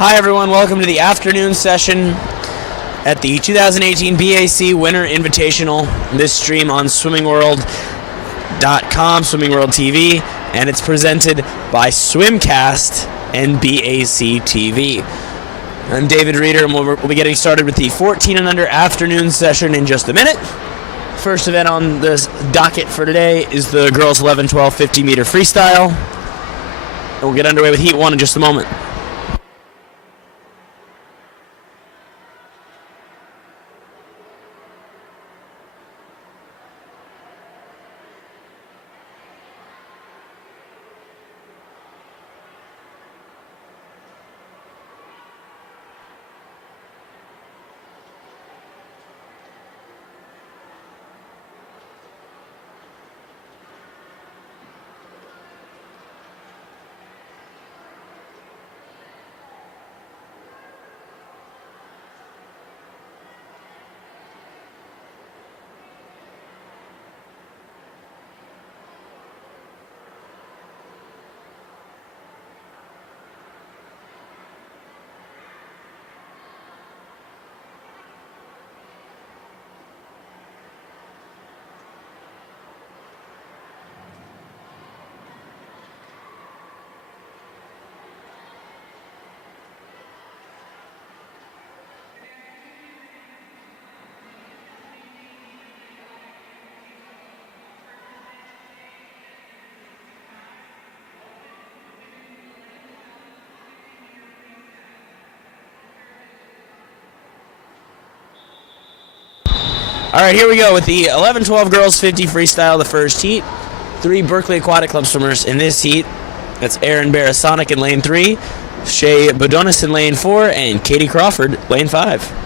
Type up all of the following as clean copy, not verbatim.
Hi everyone, welcome to the afternoon session at the 2018 BAC Winter Invitational. This stream on swimmingworld.com, Swimming World TV, and it's presented by Swimcast and BAC TV. I'm David Reeder, and we'll be getting started with the 14 and under afternoon session in just a minute. First event on this docket for today is the girls 11, 12, 50 meter freestyle. And we'll get underway with heat one in just a moment. All right, here we go with the 11-12 girls 50 freestyle, the first heat. 3 Berkeley Aquatic Club swimmers in this heat. That's Erin Barasonic in lane 3, Shay Bodonis in lane 4, and Katie Crawford, lane 5.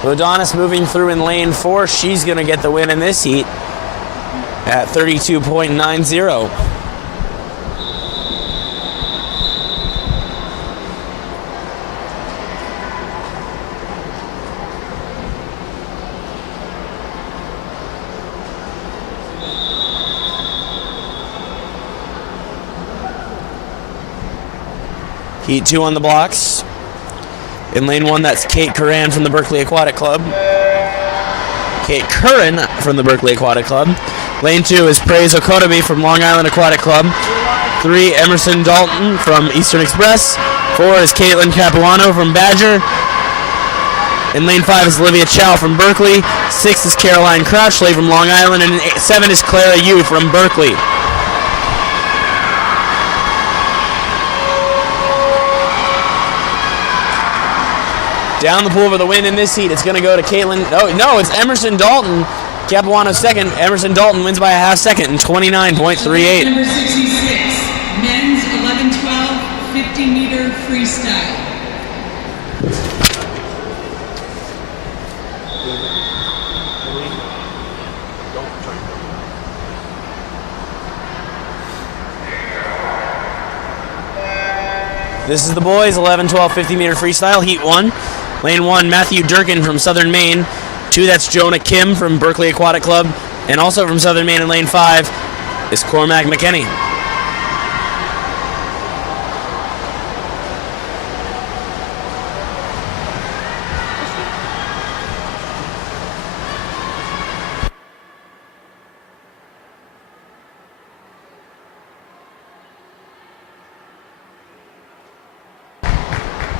Bodonis moving through in lane 4. She's going to get the win in this heat at 32.90. Heat 2 on the blocks. In lane 1, that's Kate Curran from the Berkeley Aquatic Club. Kate Curran from the Berkeley Aquatic Club. Lane 2 is Praise Okotomi from Long Island Aquatic Club. 3, Emerson Dalton from Eastern Express. 4 is Caitlin Capuano from Badger. In lane 5 is Olivia Chow from Berkeley. 6 is Caroline Crouchley from Long Island. And 7 is Clara Yu from Berkeley. Down the pool for the win in this heat. It's going to go to Caitlin. No, it's Emerson Dalton. Capuano second. Emerson Dalton wins by a half second in 29.38. Number 66, men's 11-12, 50-meter freestyle. This is the boys 11-12, 50-meter freestyle, heat 1. Lane 1, Matthew Durkin from Southern Maine. 2, that's Jonah Kim from Berkeley Aquatic Club. And also from Southern Maine in lane 5 is Cormac McKinney.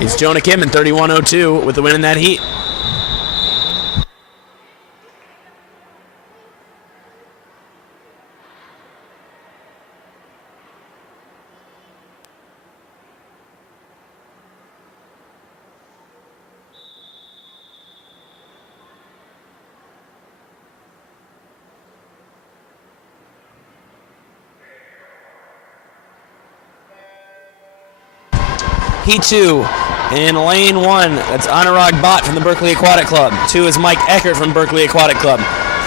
It's Jonah Kim in 31.02 with the win in that heat. Heat 2, in lane 1, that's Anurag Bhatt from the Berkeley Aquatic Club. 2 is Mike Eckert from Berkeley Aquatic Club.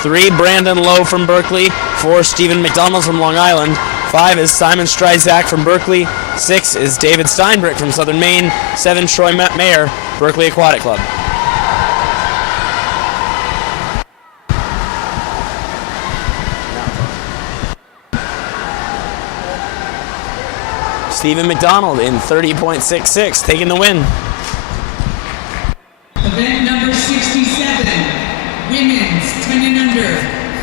3, Brandon Lowe from Berkeley. 4, Stephen McDonald from Long Island. 5 is Simon Stryzak from Berkeley. 6 is David Steinbrick from Southern Maine. 7, Troy Mayer, Berkeley Aquatic Club. Stephen McDonald in 30.66, taking the win. Event number 67, women's 10 and under,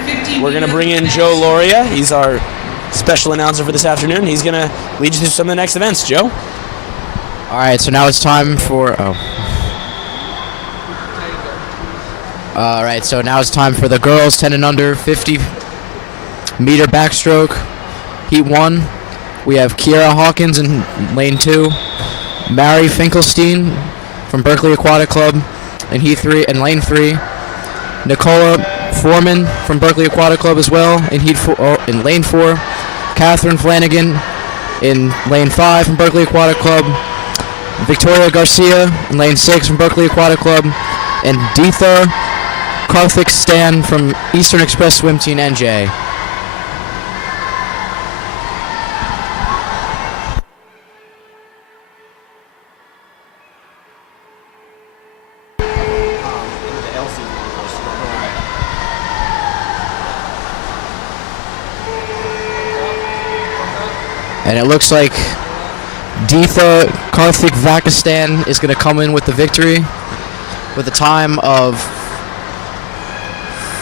50. We're going to bring in Joe Loria. He's our special announcer for this afternoon. He's going to lead you through some of the next events. Joe? All right, so now it's time for... All right, so now it's time for the girls 10 and under, 50-meter backstroke, Heat 1. We have Kiera Hawkins in lane 2, Mary Finkelstein from Berkeley Aquatic Club in Heat 3 and lane 3, Nicola Foreman from Berkeley Aquatic Club as well in in lane 4, Catherine Flanagan in lane 5 from Berkeley Aquatic Club, Victoria Garcia in lane 6 from Berkeley Aquatic Club, and Deetha Karthik Stan from Eastern Express Swim Team NJ. And it looks like Deetha Karthik Vakistan is going to come in with the victory with a time of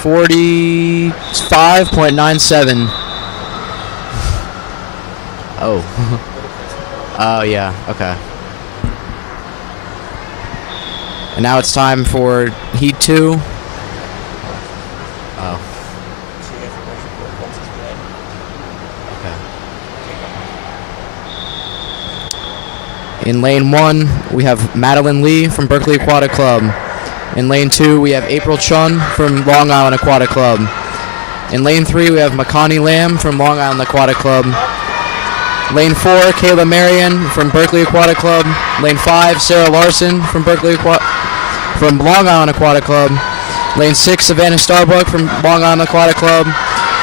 45.97. Oh. Oh, yeah. Okay. And now it's time for Heat 2. Oh. In lane 1, we have Madeline Lee from Berkeley Aquatic Club. In lane 2, we have April Chun from Long Island Aquatic Club. In lane 3, we have Makani Lamb from Long Island Aquatic Club. Lane 4, Kayla Marion from Berkeley Aquatic Club. Lane 5, Sarah Larson from from Long Island Aquatic Club. Lane 6, Savannah Starbuck from Long Island Aquatic Club.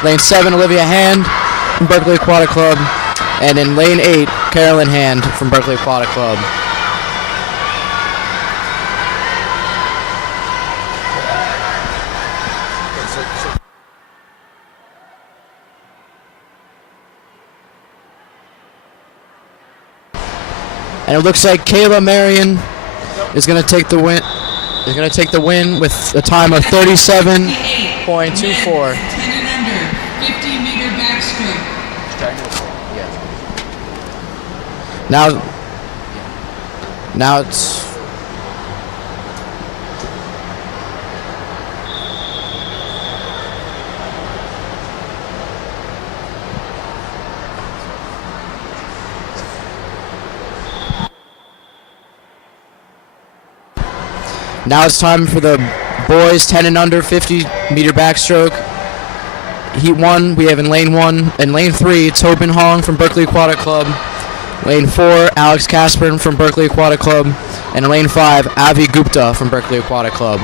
Lane 7, Olivia Hand from Berkeley Aquatic Club. And in lane 8, Carolyn Hand from Berkeley Aquatic Club. And it looks like Kayla Marion is going to take the win. Is going to take the win with a time of 37.24. 10 and under, 50-meter backstroke. Now it's time for the boys 10 and under 50-meter backstroke. Heat 1, we have in lane 1 and lane 3, Tobin Hong from Berkeley Aquatic Club. Lane 4, Alex Casper from Berkeley Aquatic Club. And in lane 5, Avi Gupta from Berkeley Aquatic Club.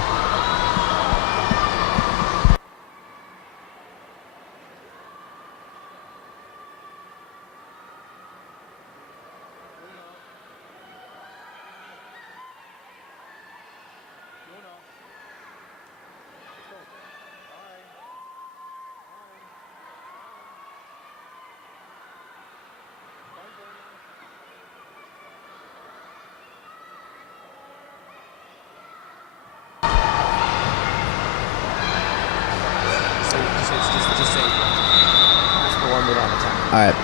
Alright.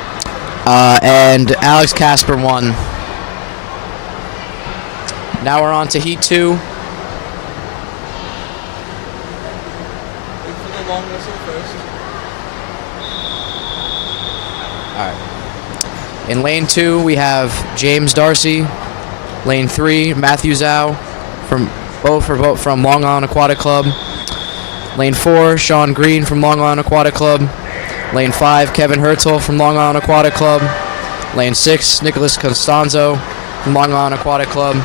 And Alex Casper won. Now we're on to Heat 2. Alright. In lane 2, we have James Darcy. Lane 3, Matthew Zhao from Long Island Aquatic Club. Lane 4, Sean Green from Long Island Aquatic Club. Lane 5, Kevin Herzl from Long Island Aquatic Club. Lane 6, Nicholas Costanzo from Long Island Aquatic Club.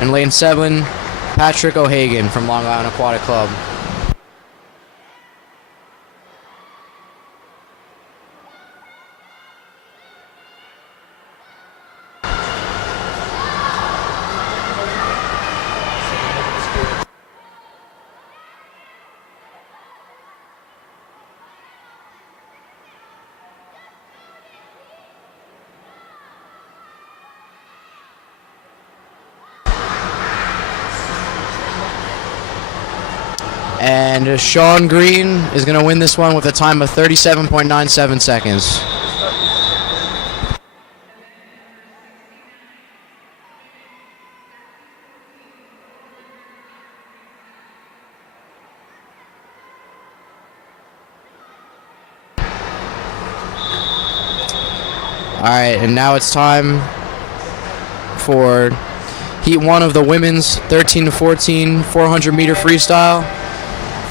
And lane 7, Patrick O'Hagan from Long Island Aquatic Club. And Sean Green is going to win this one with a time of 37.97 seconds. Alright, and now it's time for Heat 1 of the women's 13 to 14 400 meter freestyle.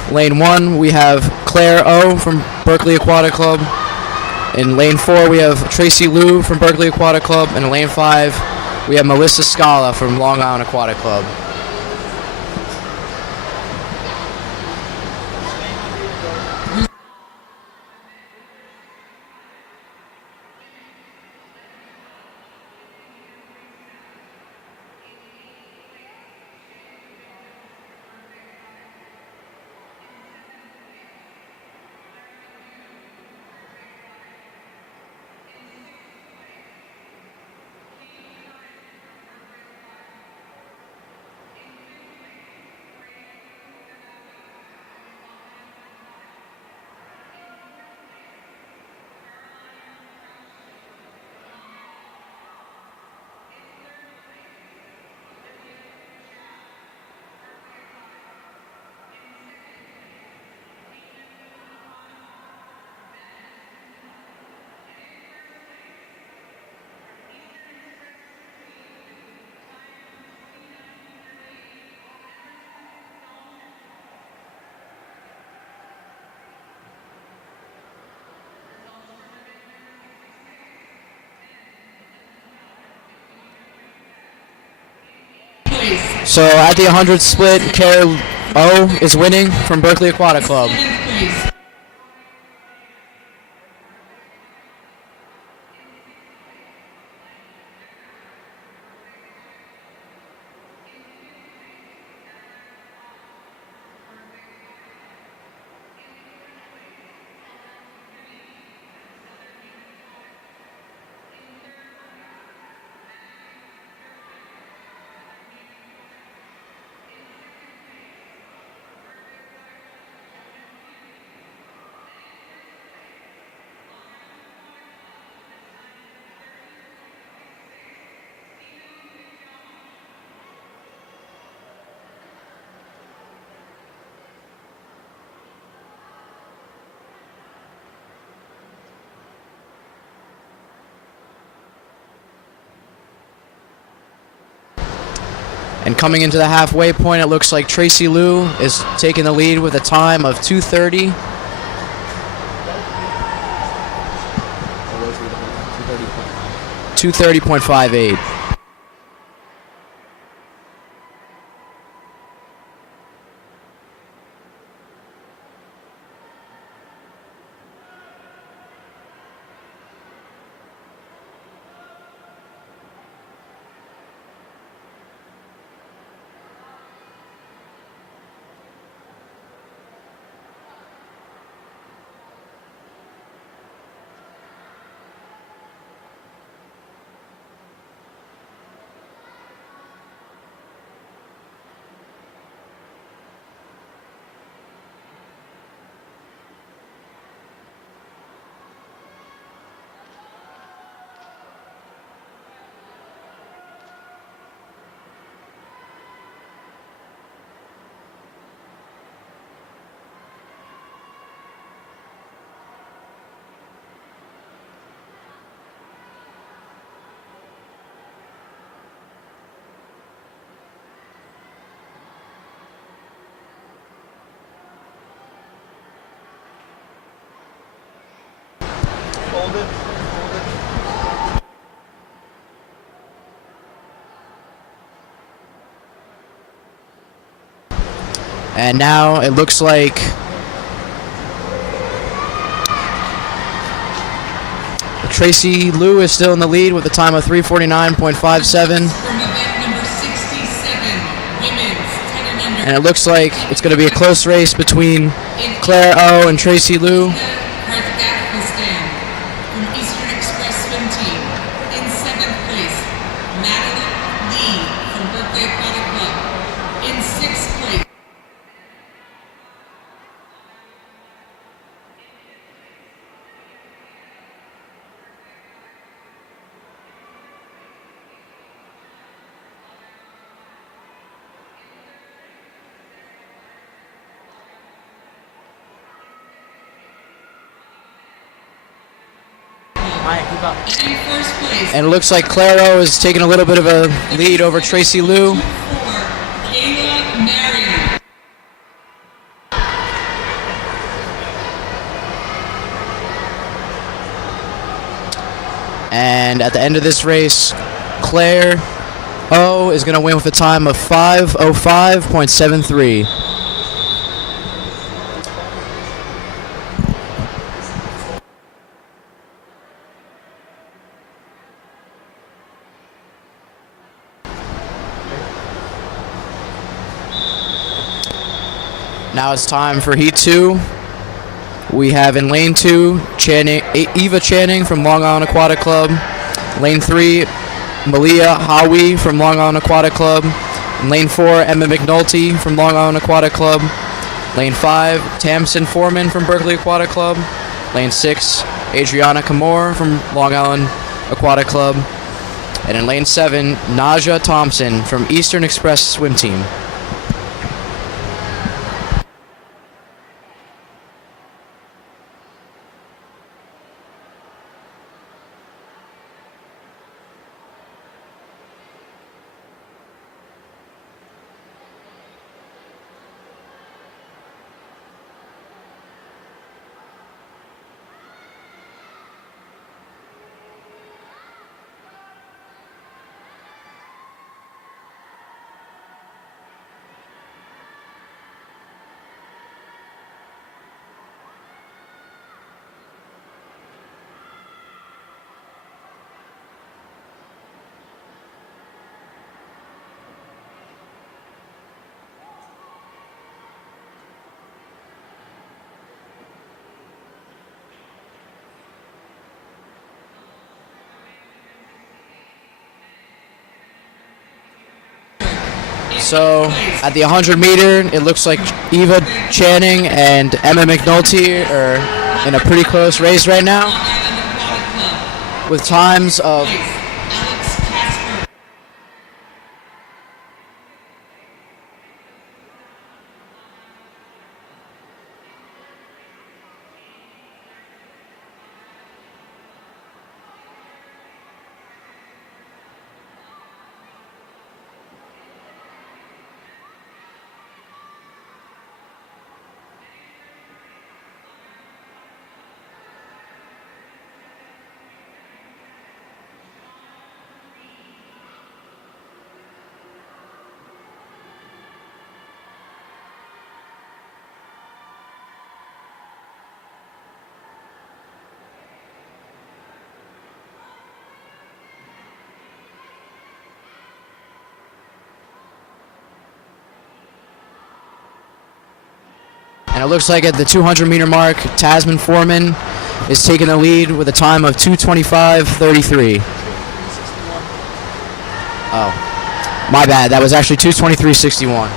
Lane 1, we have Claire O from Berkeley Aquatic Club. In lane 4, we have Tracy Liu from Berkeley Aquatic Club. And in lane 5, we have Melissa Scala from Long Island Aquatic Club. So at the 100 split, Claire O is winning from Berkeley Aquatic Club. And coming into the halfway point, it looks like Tracy Liu is taking the lead with a time of 2:30. 2:30.58. And now it looks like Tracy Liu is still in the lead with a time of 3:49.57. From event number 67, women's 10 and under. And it looks like it's going to be a close race between Claire O and Tracy Liu. Kazakhstan from Eastern Express Swim Team. In 7th place, Madeline Lee from Berkeley Aquatic Club. In 6th place, and in 1st place, And it looks like Claire O is taking a little bit of a lead over Tracy Liu. for Kayla Marion. And at the end of this race, Claire O is going to win with a time of 5:05.73. Now it's time for Heat 2. We have in lane 2, Eva Channing from Long Island Aquatic Club. Lane 3, Malia Howie from Long Island Aquatic Club. In lane 4, Emma McNulty from Long Island Aquatic Club. Lane 5, Tamsin Foreman from Berkeley Aquatic Club. Lane 6, Adriana Kamor from Long Island Aquatic Club. And in lane 7, Naja Thompson from Eastern Express Swim Team. So at the 100 meter, it looks like Eva Channing and Emma McNulty are in a pretty close race right now, Long Island Aquatic Club. with times of Alex Casper. And it looks like at the 200 meter mark, Tasman Foreman is taking the lead with a time of 2:25.33. Oh, my bad. That was actually 2:23.61.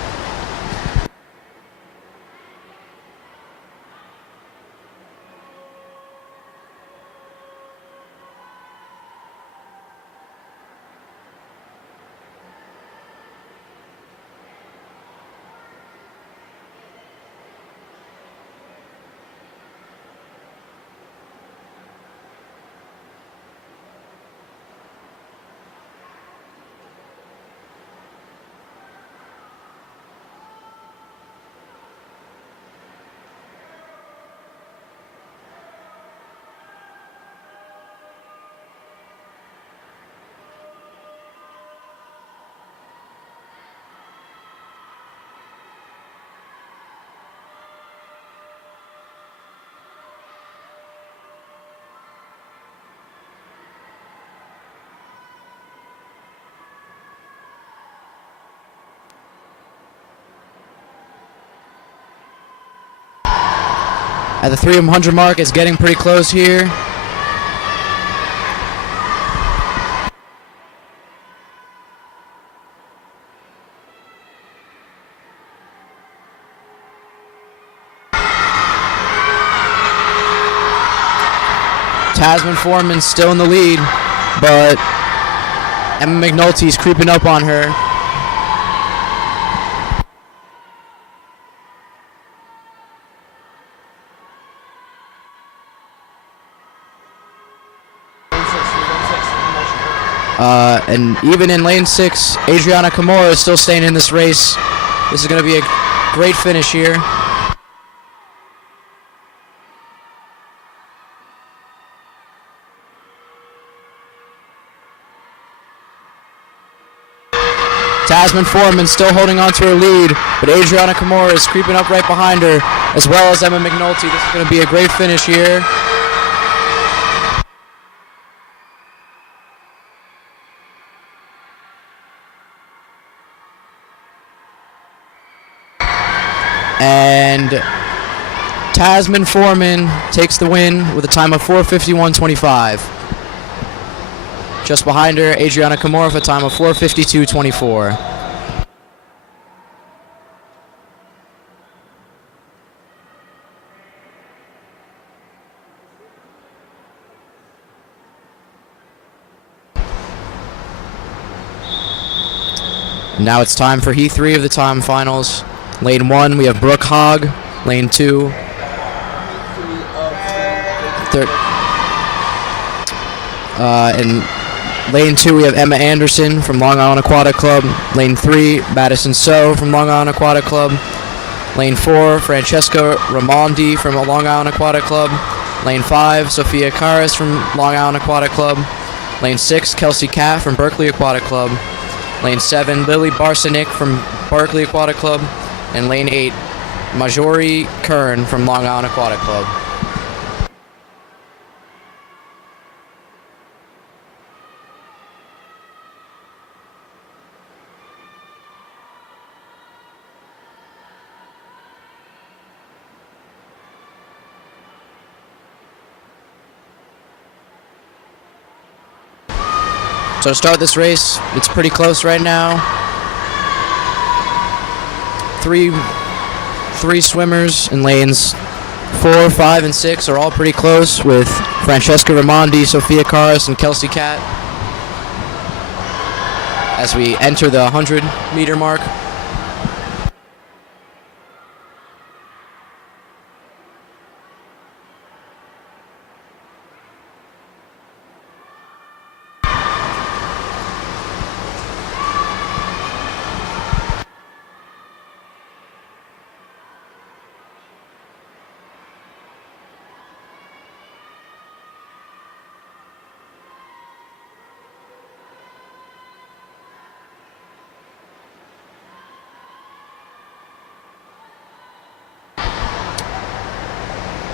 at the 300 mark. It's getting pretty close here. Tasman Foreman still in the lead, but Emma McNulty's creeping up on her. And even in lane 6, Adriana Kimura is still staying in this race. This is going to be a great finish here. Tasman Foreman still holding on to her lead, but Adriana Kimura is creeping up right behind her, as well as Emma McNulty. This is going to be a great finish here. And Tasman Foreman takes the win with a time of 4:51.25. Just behind her, Adriana Kimura with a time of 4:52.24. Now it's time for Heat 3 of the time finals. Lane 1, we have Brooke Hogg. Lane 2, in Lane 2, we have Emma Anderson from Long Island Aquatic Club. Lane 3, Madison So from Long Island Aquatic Club. Lane 4, Francesca Raimondi from Long Island Aquatic Club. Lane 5, Sophia Karas from Long Island Aquatic Club. Lane 6, Kelsey Catt from Berkeley Aquatic Club. Lane 7, Lily Barsanik from Berkeley Aquatic Club. And Lane 8, Marjorie Kern from Long Island Aquatic Club. So to start this race, it's pretty close right now. Three swimmers in lanes 4, 5, and 6 are all pretty close, with Francesca Raimondi, Sophia Karas, and Kelsey Catt as we enter the 100-meter mark.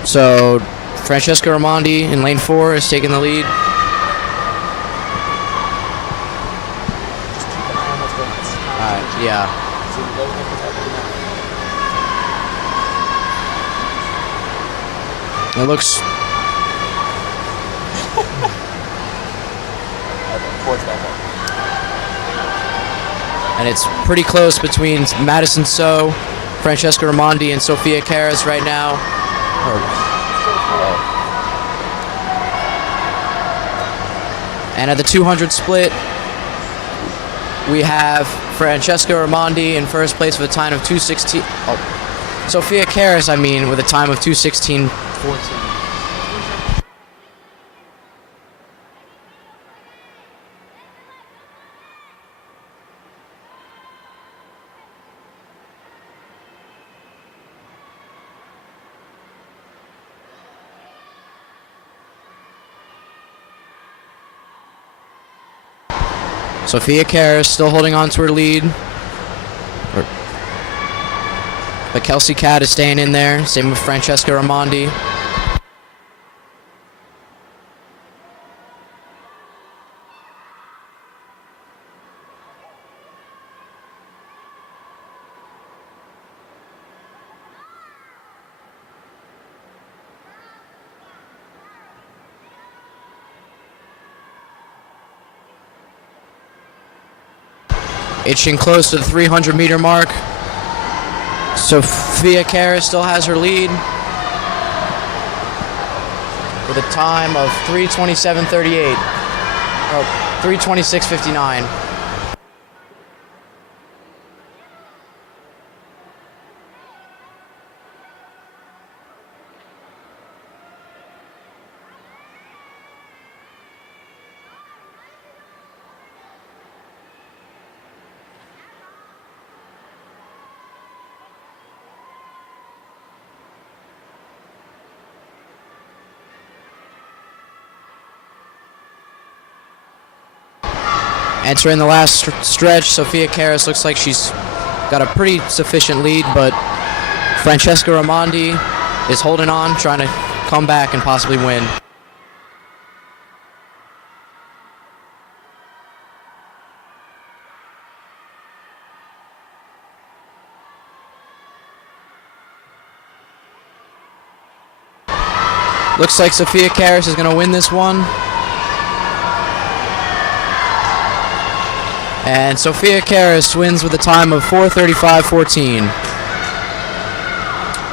So Francesca Raimondi in lane 4 is taking the lead. Yeah. It looks. And it's pretty close between Madison So, Francesca Raimondi, and Sophia Karas right now. And at the 200 split, we have Francesca Raimondi in first place with a time of 2:16. Sophia Karas, with a time of 2:16.14. Sophia Karas still holding on to her lead. But Kelsey Catt is staying in there. Same with Francesca Raimondi. Itching close to the 300-meter mark. Sophia Karras still has her lead with a time of 3:27:38. Oh, 3:26:59. Entering the last stretch, Sophia Karras looks like she's got a pretty sufficient lead, but Francesca Raimondi is holding on, trying to come back and possibly win. Looks like Sophia Karras is going to win this one. And Sophia Karras wins with a time of 4:35:14.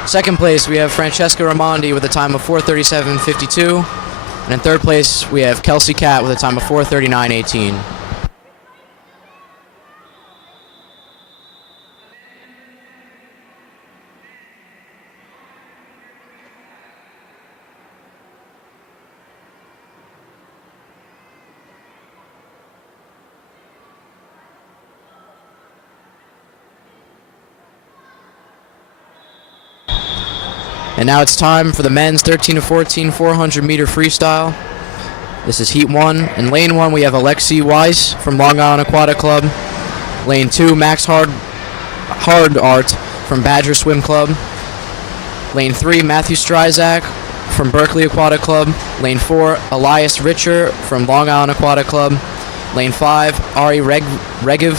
Second place, we have Francesca Raimondi with a time of 4:37:52. And in third place, we have Kelsey Catt with a time of 4:39:18. And now it's time for the men's 13-14 400-meter freestyle. This is Heat 1. In Lane 1, we have Alexi Weiss from Long Island Aquatic Club. Lane 2, Max Hard Art from Badger Swim Club. Lane 3, Matthew Stryzak from Berkeley Aquatic Club. Lane 4, Elias Richer from Long Island Aquatic Club. Lane 5, Ari Regiv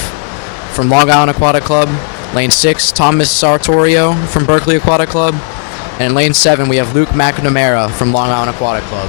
from Long Island Aquatic Club. Lane 6, Thomas Sartorio from Berkeley Aquatic Club. And in Lane 7, we have Luke McNamara from Long Island Aquatic Club.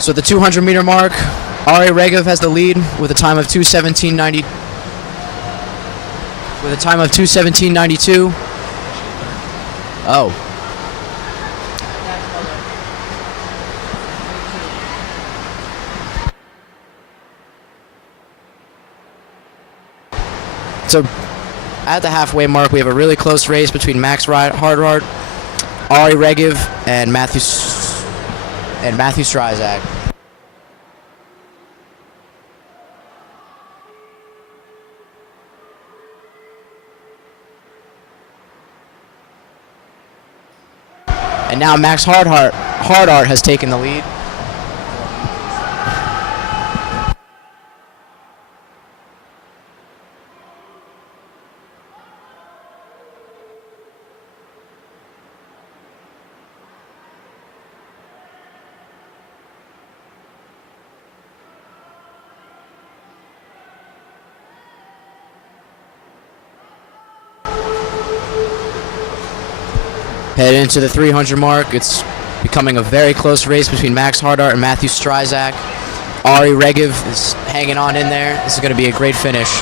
So at the 200-meter mark, Ari Regiv has the lead with a time of 2:17:90. With a time of 2:17:92. Oh. So at the halfway mark, we have a really close race between Max Hardhart, Ari Regiv, and Matthew Stryzak. And now Max Hardart has taken the lead. Heading into the 300 mark, it's becoming a very close race between Max Hardart and Matthew Stryzak. Ari Regev is hanging on in there. This is going to be a great finish.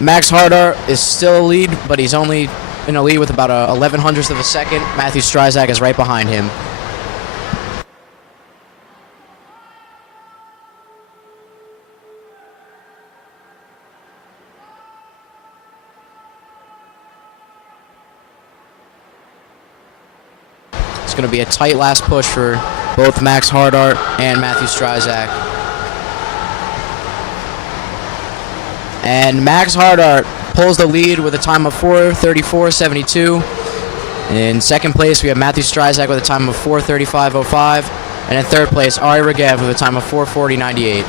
Max Hardart is still a lead, but he's only in a lead with about a 11/100th of a second. Matthew Stryzak is right behind him. It's going to be a tight last push for both Max Hardart and Matthew Stryzak. And Max Hardart pulls the lead with a time of 4:34.72. In second place, we have Matthew Stryzak with a time of 4:35.05. And in third place, Ari Regev with a time of 4:40.98.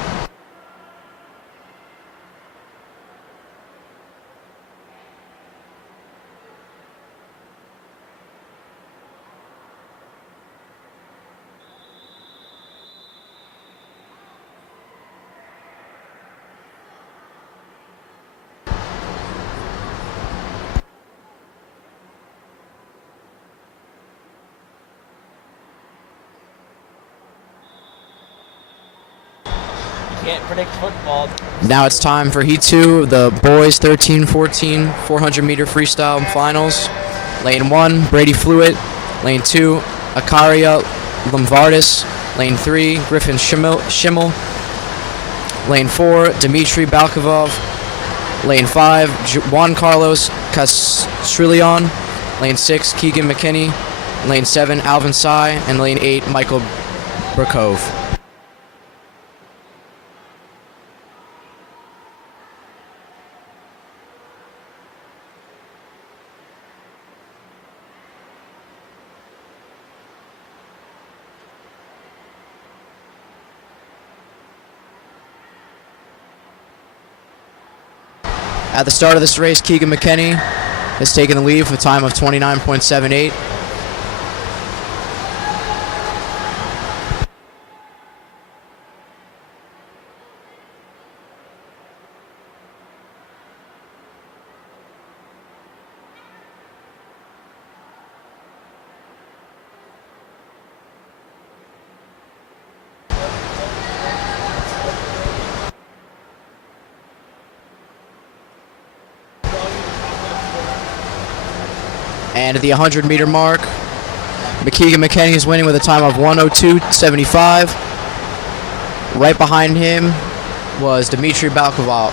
Can't predict football. Now it's time for Heat 2 of the boys 13-14 400-meter freestyle finals. Lane 1, Brady Fluitt. Lane 2, Akaria Lomvardis. Lane 3, Griffin Schimmel. Lane 4, Dmitry Balkovov. Lane 5, Juan Carlos Castrillon. Lane 6, Keegan McKinney. Lane 7, Alvin Sy. And lane 8, Michael Burkov. At the start of this race, Keegan McKinney has taken the lead with a time of 29.78. And at the 100-meter mark, Keegan McKinney is winning with a time of 1:02.75. Right behind him was Dmitry Balakov.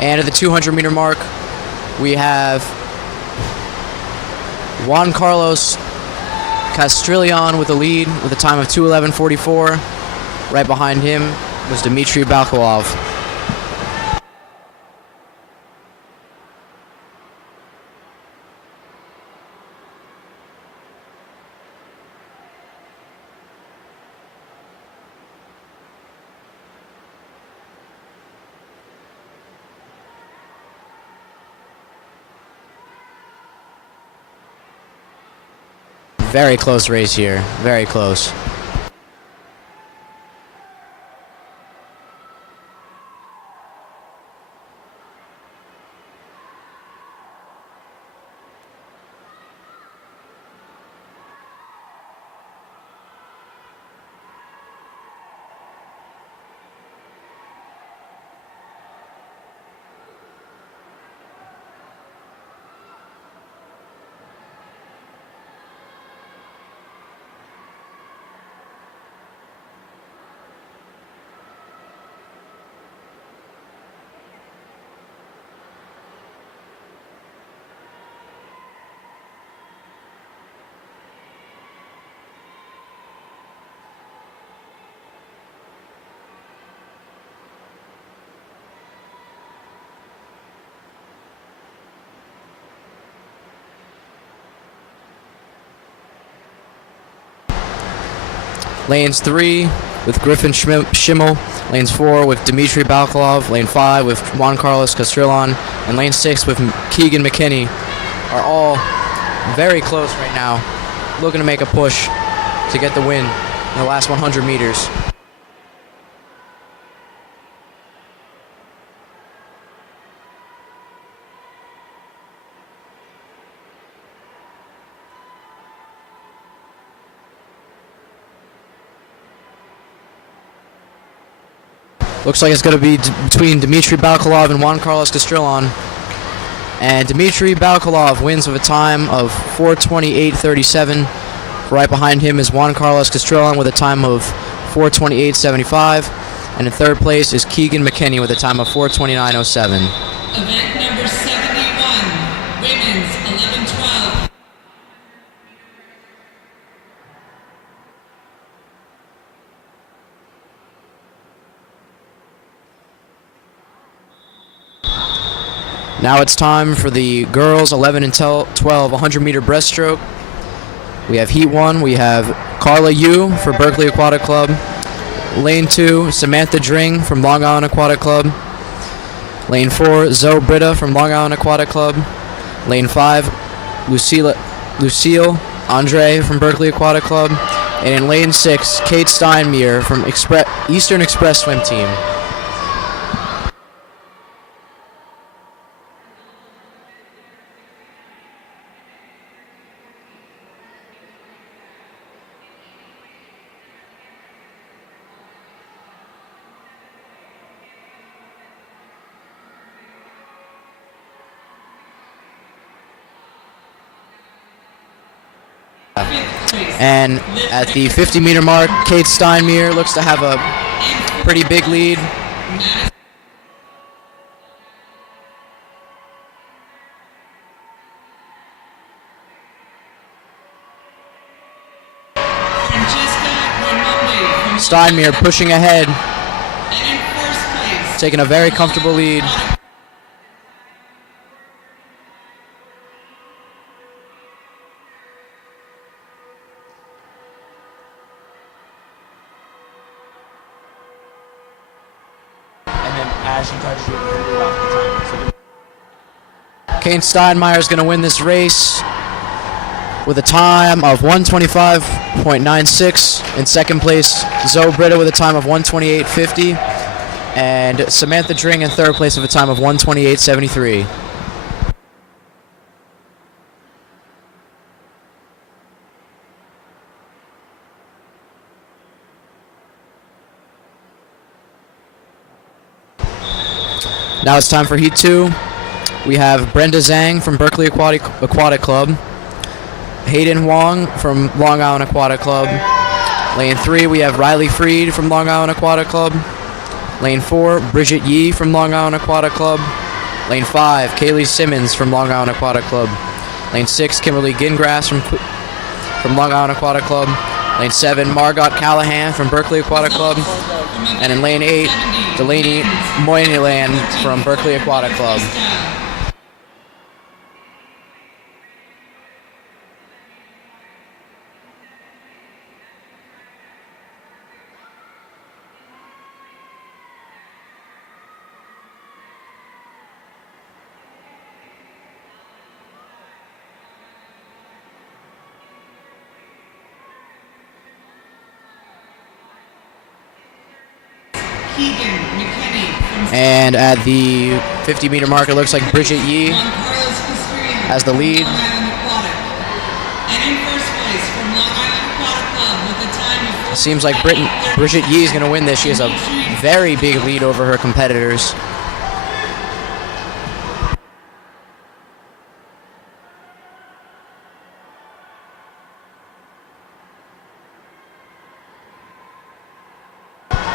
And at the 200-meter mark, we have Juan Carlos Castrillon with the lead with a time of 2:11.44. Right behind him was Dmitry Balkovov. Very close race here. Very close. Lanes 3 with Griffin Schimmel. Lanes 4 with Dmitry Balkalov. Lane 5 with Juan Carlos Castrillon. And lane 6 with Keegan McKinney are all very close right now, looking to make a push to get the win in the last 100 meters. Looks like it's going to be between Dmitry Balkalov and Juan Carlos Castrillon. And Dmitry Balkalov wins with a time of 4:28.37. Right behind him is Juan Carlos Castrillon with a time of 4:28.75. And in third place is Keegan McKinney with a time of 4:29.07. Event number 71, women's 11-12. Now it's time for the girls 11 and 12 100-meter breaststroke. We have Heat 1. We have Carla Yu for Berkeley Aquatic Club. Lane 2, Samantha Dring from Long Island Aquatic Club. Lane 4, Zoe Britta from Long Island Aquatic Club. Lane 5, Lucille Andre from Berkeley Aquatic Club. And in lane 6, Kate Steinmeier from Eastern Express Swim Team. And at the 50-meter mark, Kate Steinmeier looks to have a pretty big lead. Steinmeier pushing ahead, taking a very comfortable lead. Kate Steinmeier is going to win this race with a time of 1:25.96. In second place, Zoe Britta with a time of 1:28.50. And Samantha Dring in third place with a time of 1:28.73. Now it's time for Heat 2. We have Brenda Zhang from Berkeley Aquatic Club. Hayden Wong from Long Island Aquatic Club. Lane 3, we have Riley Freed from Long Island Aquatic Club. Lane 4, Bridget Yee from Long Island Aquatic Club. Lane 5, Kaylee Simmons from Long Island Aquatic Club. Lane 6, Kimberly Gingrass from Long Island Aquatic Club. Lane 7, Margot Callahan from Berkeley Aquatic Club. And in lane 8, Delaney Moynihan from Berkeley Aquatic Club. Keegan McKinney from And at the 50-meter mark, it looks like Bridget Yee Juan Carlos Castrino has the lead. from Long Island Aquatic. And in first place from Long Island Aquatic Club with a time of Seems like Bridget Yee is going to win this. She has a very big lead over her competitors.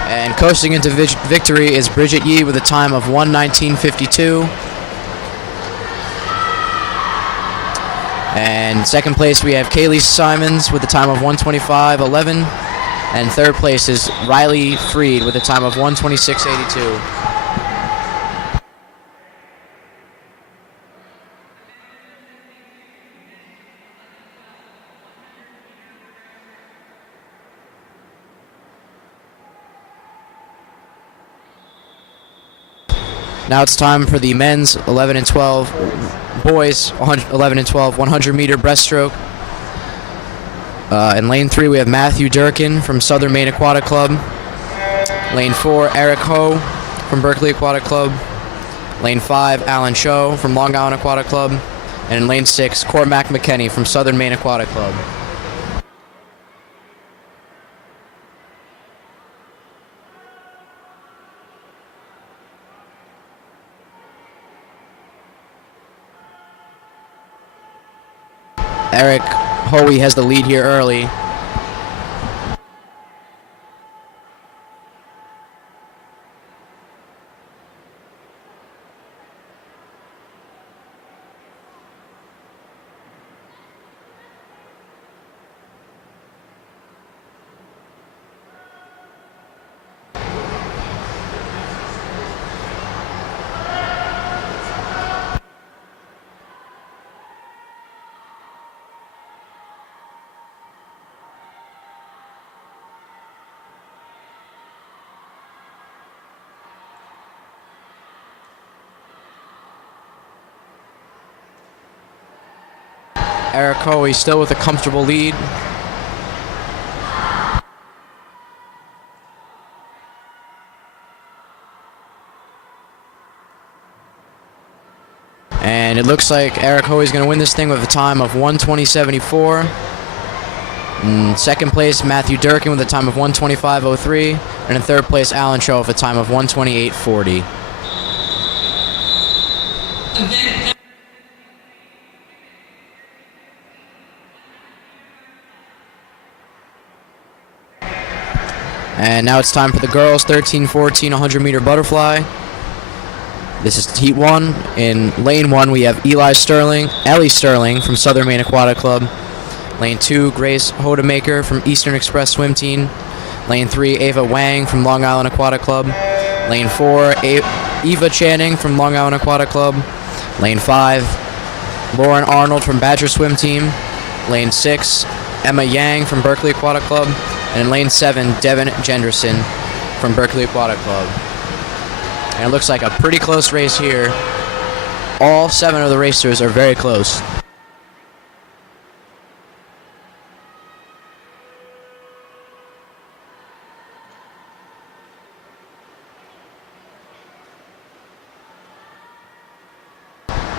And coasting into victory is Bridget Yee with a time of 1:19.52. And second place we have Kaylee Simons with a time of 1:25.11. And third place is Riley Freed with a time of 1:26.82. Now it's time for the men's 11 and 12, boys 11 and 12, 100-meter breaststroke. In lane 3, we have Matthew Durkin from Southern Maine Aquatic Club. Lane 4, Eric Ho from Berkeley Aquatic Club. Lane 5, Alan Cho from Long Island Aquatic Club. And in lane 6, Cormac McKenney from Southern Maine Aquatic Club. Eric Hoey has the lead here early. Eric Hoey still with a comfortable lead. And it looks like Eric Hoey is going to win this thing with a time of 1:20.74. In second place, Matthew Durkin with a time of 1:25.03. And in third place, Alan Cho with a time of 1:28.40. And now it's time for the girls 13-14 100-meter butterfly. This is heat 1. In lane 1, we have Ellie Sterling from Southern Maine Aquatic Club. Lane 2, Grace Hodemaker from Eastern Express Swim Team. Lane 3, Ava Wang from Long Island Aquatic Club. Lane 4, Eva Channing from Long Island Aquatic Club. Lane 5, Lauren Arnold from Badger Swim Team. Lane 6, Emma Yang from Berkeley Aquatic Club. And in lane 7, Devin Jenderson from Berkeley Aquatic Club. And it looks like a pretty close race here. All 7 of the racers are very close.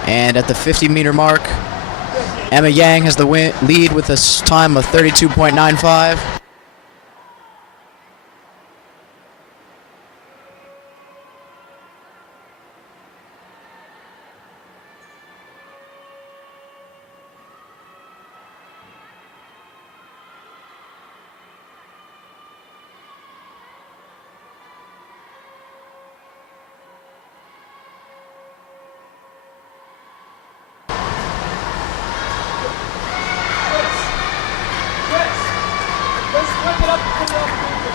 And at the 50-meter mark, Emma Yang has the lead with a time of 32.95.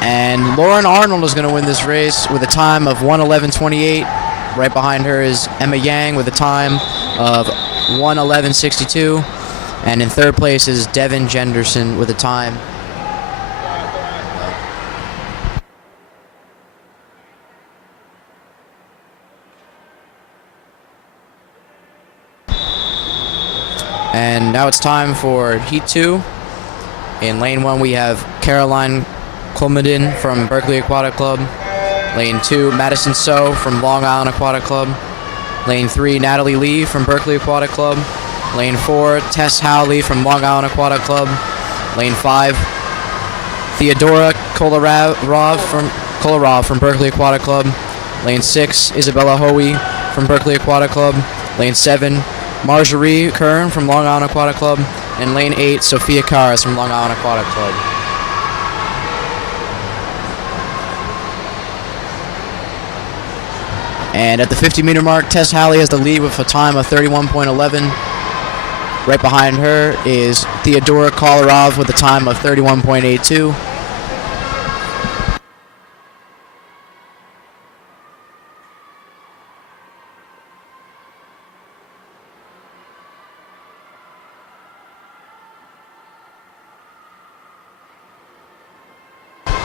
And Lauren Arnold is going to win this race with a time of 1:11.28. Right behind her is Emma Yang with a time of 1:11.62. And in third place is Devin Jenderson with a time. And now it's time for Heat 2. In lane 1, we have Caroline Colmadin from Berkeley Aquatic Club. Lane 2, Madison So from Long Island Aquatic Club. Lane 3, Natalie Lee from Berkeley Aquatic Club. Lane 4, Tess Howley from Long Island Aquatic Club. Lane 5, Theodora Kolarov from Berkeley Aquatic Club. Lane 6, Isabella Hoey from Berkeley Aquatic Club. Lane 7, Marjorie Kern from Long Island Aquatic Club. And lane 8, Sophia Karas from Long Island Aquatic Club. And at the 50-meter mark, Tess Halley has the lead with a time of 31.11. Right behind her is Theodora Kolarov with a time of 31.82.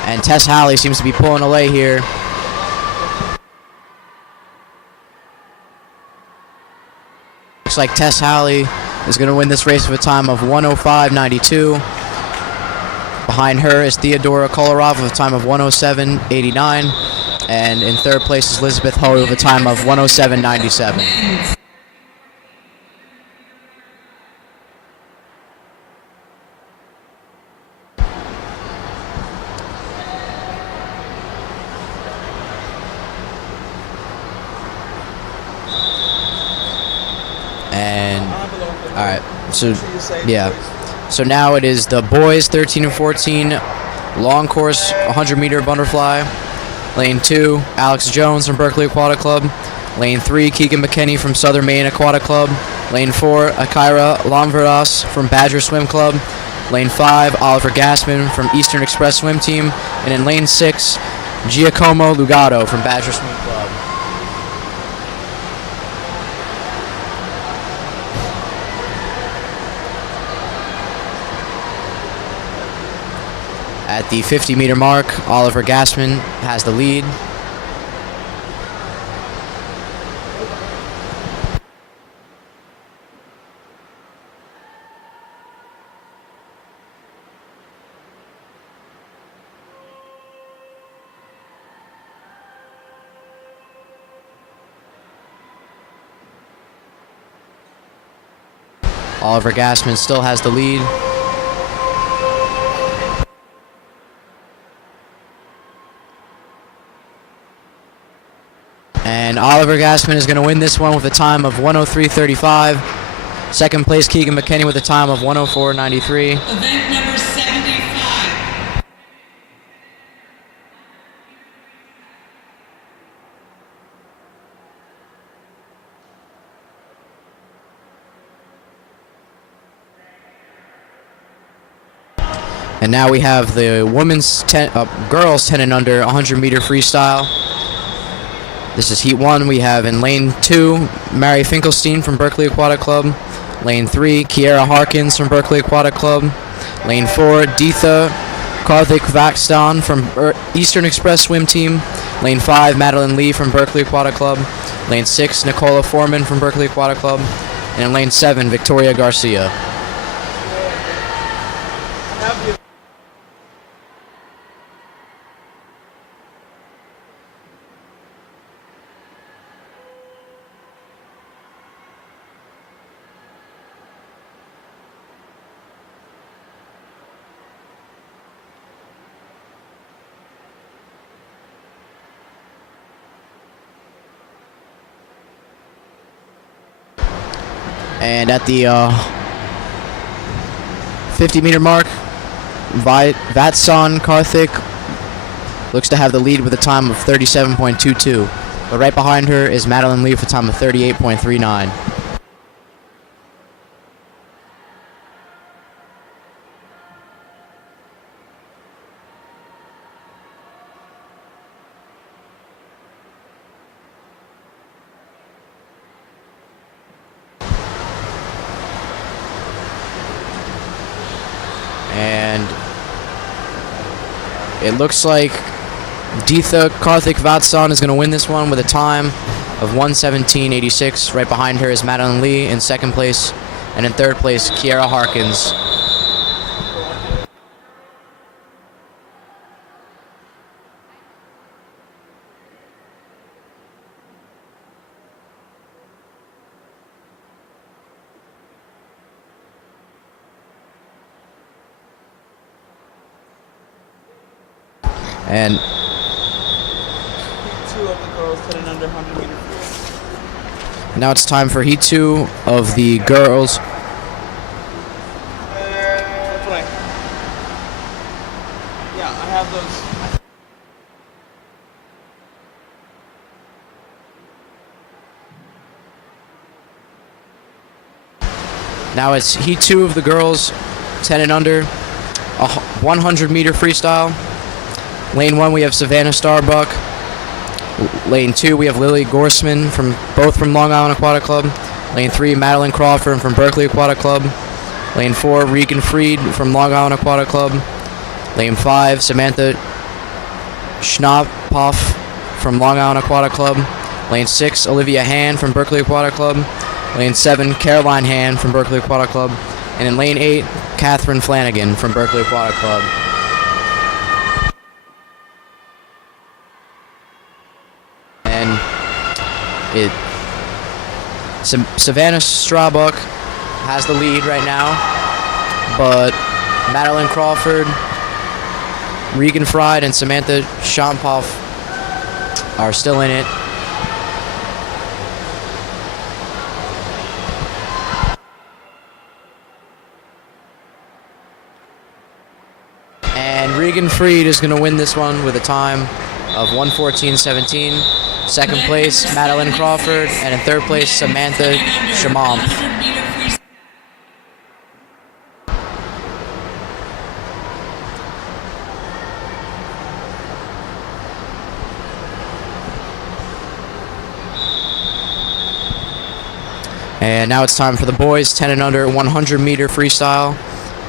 And Tess Halley seems to be pulling away here. Looks like Tess Halley is going to win this race with a time of 1:05.92. Behind her is Theodora Kolarov with a time of 1:07.89. And in third place is Elizabeth Hoey with a time of 1:07.97. Alright, so yeah. So now it is the boys 13 and 14 long course 100-meter butterfly. Lane 2, Alex Jones from Berkeley Aquatic Club. Lane 3, Keegan McKinney from Southern Maine Aquatic Club. Lane 4, Akira Lamveras from Badger Swim Club. Lane 5, Oliver Gassman from Eastern Express Swim Team. And in lane 6, Giacomo Lugato from Badger Swim Club. At the 50-meter mark, Oliver Gassman has the lead. Oliver Gassman still has the lead. And Oliver Gassman is going to win this one with a time of 1:03.35. Second place, Keegan McKinney with a time of 1:04.93. Event number 75. And now we have the girls 10 and under 100-meter freestyle. This is heat 1. We have in lane 2, Mary Finkelstein from Berkeley Aquatic Club. Lane 3, Kiera Harkins from Berkeley Aquatic Club. Lane 4, Deetha Karthik Vakstan from Eastern Express Swim Team. Lane 5, Madeline Lee from Berkeley Aquatic Club. Lane 6, Nicola Foreman from Berkeley Aquatic Club. And in lane 7, Victoria Garcia. And at the 50-meter mark, Vatsan Karthik looks to have the lead with a time of 37.22. But right behind her is Madeline Lee with a time of 38.39. And it looks like Deetha Karthik Vatsan is going to win this one with a time of 1:17.86. Right behind her is Madeline Lee in second place. And in third place, Kiera Harkins. And Two of the girls 10 and under 100 meter free. now it's time for heat 2 of the girls. Yeah, I have those. Now it's heat 2 of the girls, 10 and under, a 100 meter freestyle. Lane 1 we have Savannah Starbuck. Lane 2 we have Lily Gorsman both from Long Island Aquatic Club. Lane 3 Madeline Crawford from Berkeley Aquatic Club. Lane 4 Regan Freed from Long Island Aquatic Club. Lane 5 Samantha Schnaphoff from Long Island Aquatic Club. Lane 6 Olivia Han from Berkeley Aquatic Club. Lane 7 Caroline Han from Berkeley Aquatic Club. And in lane 8 Catherine Flanagan from Berkeley Aquatic Club. And Savannah Starbuck has the lead right now, but Madeline Crawford, Regan Fried, and Samantha Schnaphoff are still in it. And Regan Freed is going to win this one with a time of 1:14.17. Second place, Madeline Crawford, and in third place, Samantha Schnaphoff. 100 meter freestyle. And now it's time for the boys, 10 and under, 100 meter freestyle.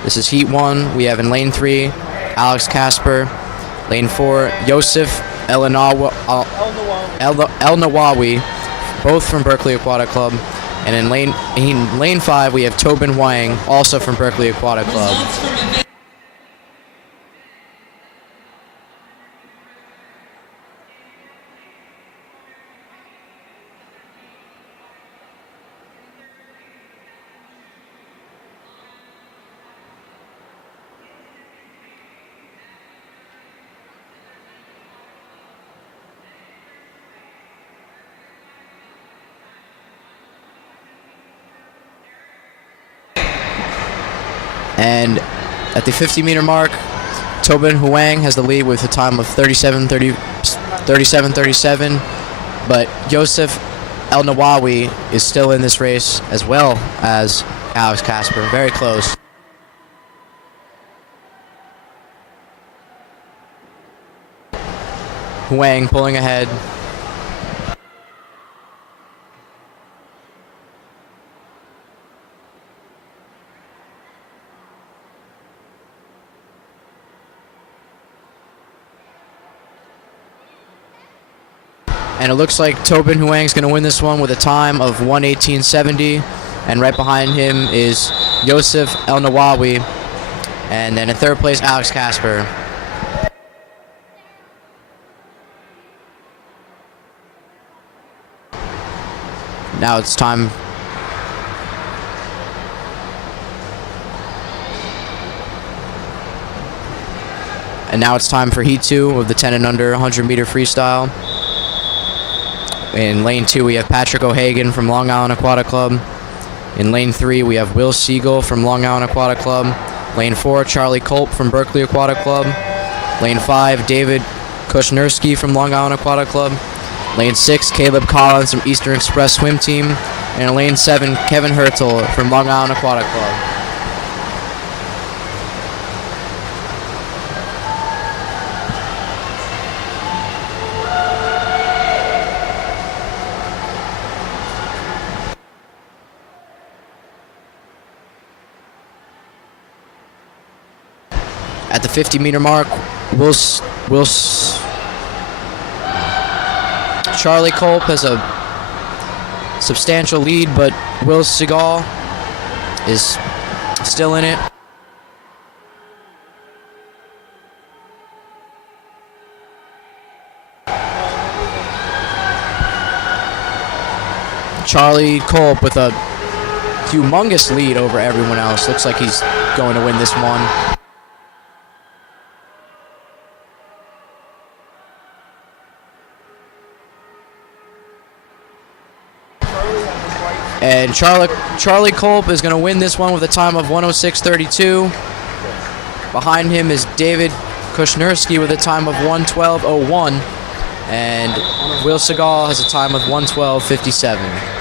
This is heat 1. We have in lane 3, Alex Casper. Lane 4, Yosef El Nawawi, both from Berkeley Aquatic Club. And in lane 5, we have Tobin Wang, also from Berkeley Aquatic Club. Results from event. And at the 50 meter mark, Tobin Huang has the lead with a time of 37:37, but Yosef El Nawawi is still in this race as well as Alex Casper. Very close. Huang pulling ahead. And it looks like Tobin Huang's going to win this one with a time of 1:18.70. And right behind him is Yosef El Nawawi. And then in third place, Alex Casper. Now it's time. And now it's time for heat 2 of the 10 and under 100 meter freestyle. In lane 2, we have Patrick O'Hagan from Long Island Aquatic Club. In lane 3, we have Will Siegel from Long Island Aquatic Club. Lane 4, Charlie Culp from Berkeley Aquatic Club. Lane 5, David Kushnerski from Long Island Aquatic Club. Lane 6, Caleb Collins from Eastern Express Swim Team. And in lane 7, Kevin Hertel from Long Island Aquatic Club. At the 50 meter mark, Charlie Culp has a substantial lead, but Will Seagal is still in it. Charlie Culp with a humongous lead over everyone else. Looks like he's going to win this one. Charlie Culp is going to win this one with a time of 106.32. Behind him is David Kushnirski with a time of 112.01. And Will Segal has a time of 112.57.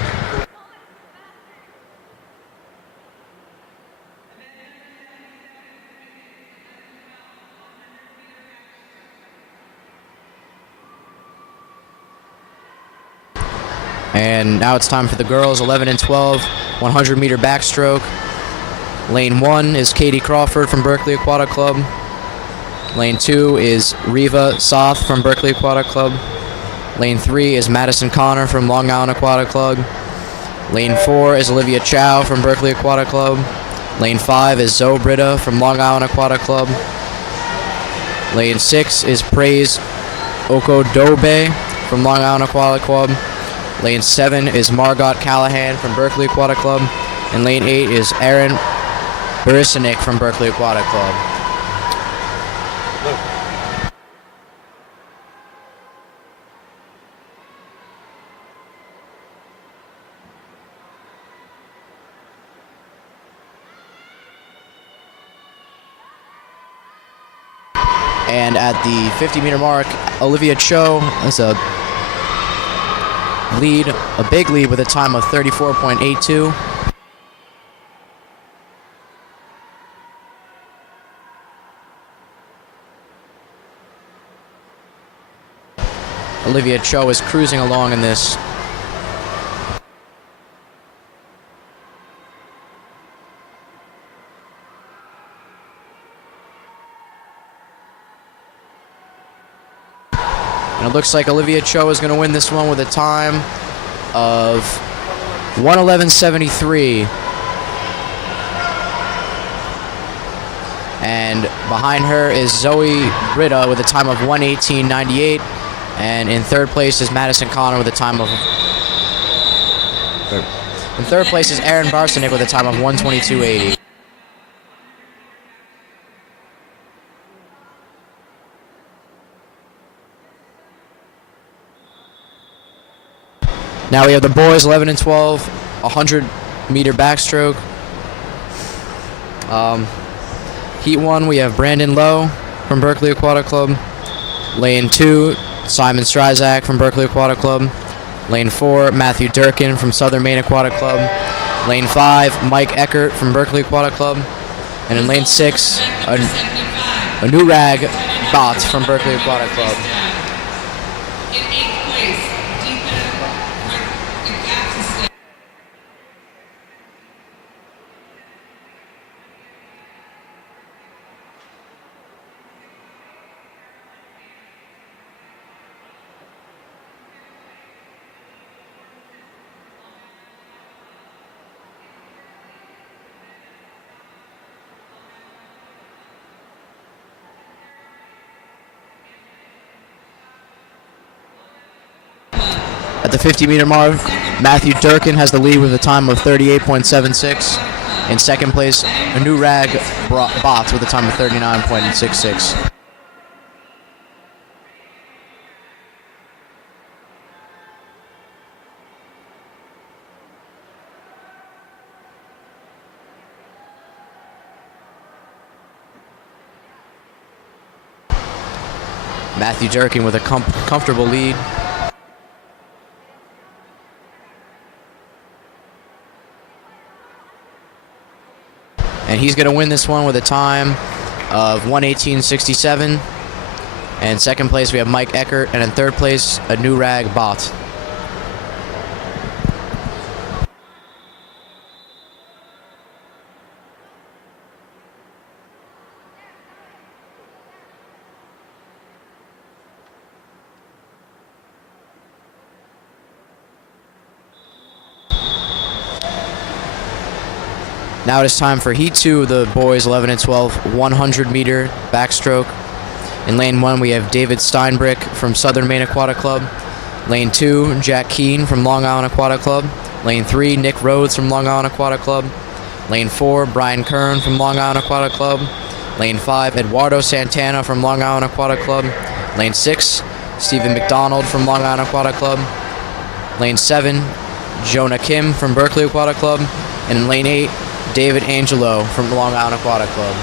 And now it's time for the girls, 11 and 12, 100-meter backstroke. Lane 1 is Katie Crawford from Berkeley Aquatic Club. Lane 2 is Riva Soth from Berkeley Aquatic Club. Lane 3 is Madison Connor from Long Island Aquatic Club. Lane 4 is Olivia Chow from Berkeley Aquatic Club. Lane 5 is Zoe Britta from Long Island Aquatic Club. Lane 6 is Praise Okodobe from Long Island Aquatic Club. Lane 7 is Margot Callahan from Berkeley Aquatic Club. And lane 8 is Aaron Burisinik from Berkeley Aquatic Club. And at the 50-meter mark, Olivia Cho has a big lead with a time of 34.82. Olivia Cho is cruising along in this. And it looks like Olivia Cho is going to win this one with a time of 111.73. And behind her is Zoe Britta with a time of 118.98. And in third place is Madison Connor with a time of... In third place is Aaron Barsinik with a time of 122.80. Now we have the boys, 11 and 12, 100-meter backstroke. Heat 1, we have Brandon Lowe from Berkeley Aquatic Club. Lane 2, Simon Stryzak from Berkeley Aquatic Club. Lane 4, Matthew Durkin from Southern Maine Aquatic Club. Lane 5, Mike Eckert from Berkeley Aquatic Club. And in lane 6, Anurag Bhatt from Berkeley Aquatic Club. In 8th place, Deepa Agatsistan. At the 50-meter mark, Matthew Durkin has the lead with a time of 38.76. In second place, Anurag Bhatt with a time of 39.66. Matthew Durkin with a comfortable lead. And he's going to win this one with a time of 118.67. And second place we have Mike Eckert, and in third place Anurag Bhatt. Now it is time for Heat 2 of the boys, 11 and 12, 100-meter backstroke. In lane 1, we have David Steinbrick from Southern Maine Aquatic Club. Lane 2, Jack Keane from Long Island Aquatic Club. Lane 3, Nick Rhodes from Long Island Aquatic Club. Lane 4, Brian Kern from Long Island Aquatic Club. Lane 5, Eduardo Santana from Long Island Aquatic Club. Lane 6, Stephen McDonald from Long Island Aquatic Club. Lane 7, Jonah Kim from Berkeley Aquatic Club. And in lane 8, David Angelo from Long Island Aquatic Club.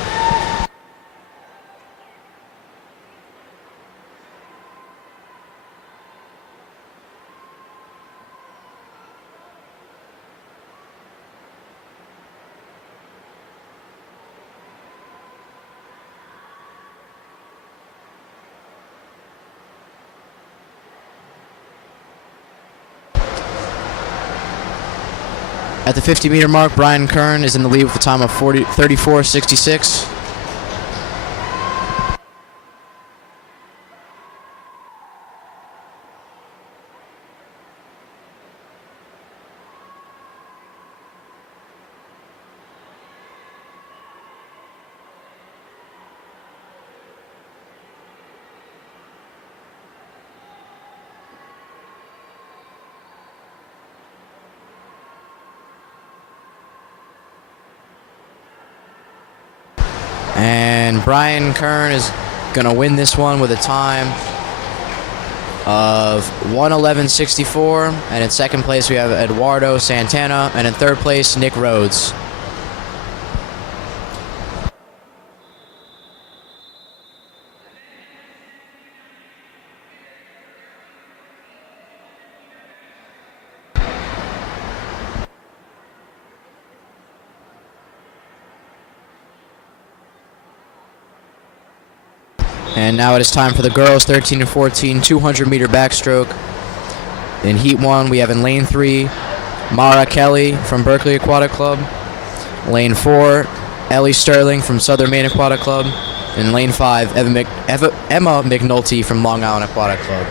At the 50-meter mark, Brian Kern is in the lead with a time of 34:66. And Brian Kern is going to win this one with a time of 1:11.64. And in second place, we have Eduardo Santana. And in third place, Nick Rhodes. And now it is time for the girls 13 and 14 200-meter backstroke. In heat 1, we have in lane 3, Mara Kelly from Berkeley Aquatic Club. Lane 4, Ellie Sterling from Southern Maine Aquatic Club. In lane 5, Emma McNulty from Long Island Aquatic Club.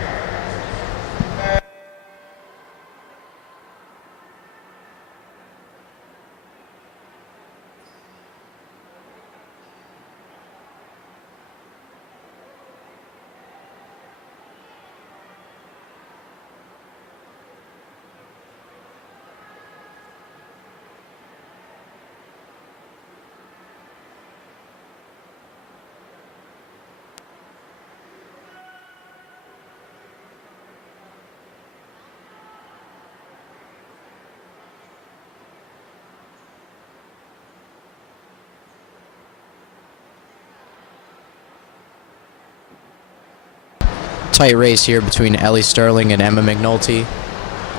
Tight race here between Ellie Sterling and Emma McNulty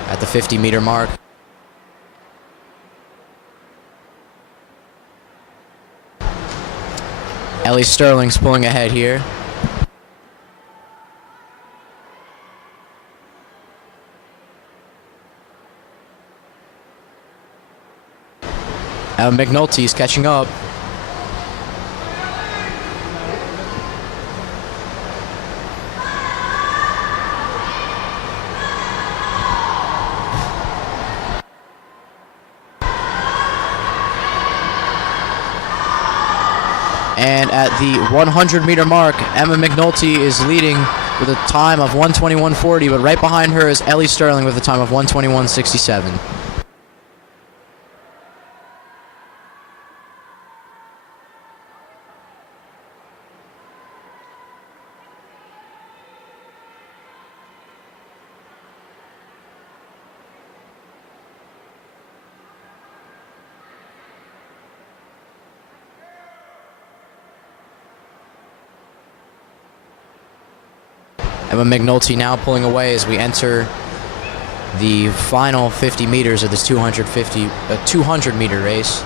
at the 50-meter mark. Ellie Sterling's pulling ahead here. Emma McNulty's catching up. And at the 100-meter mark, Emma McNulty is leading with a time of 1:21.40, but right behind her is Ellie Sterling with a time of 1:21.67. Emma McNulty now pulling away as we enter the final 50 meters of this 200-meter race.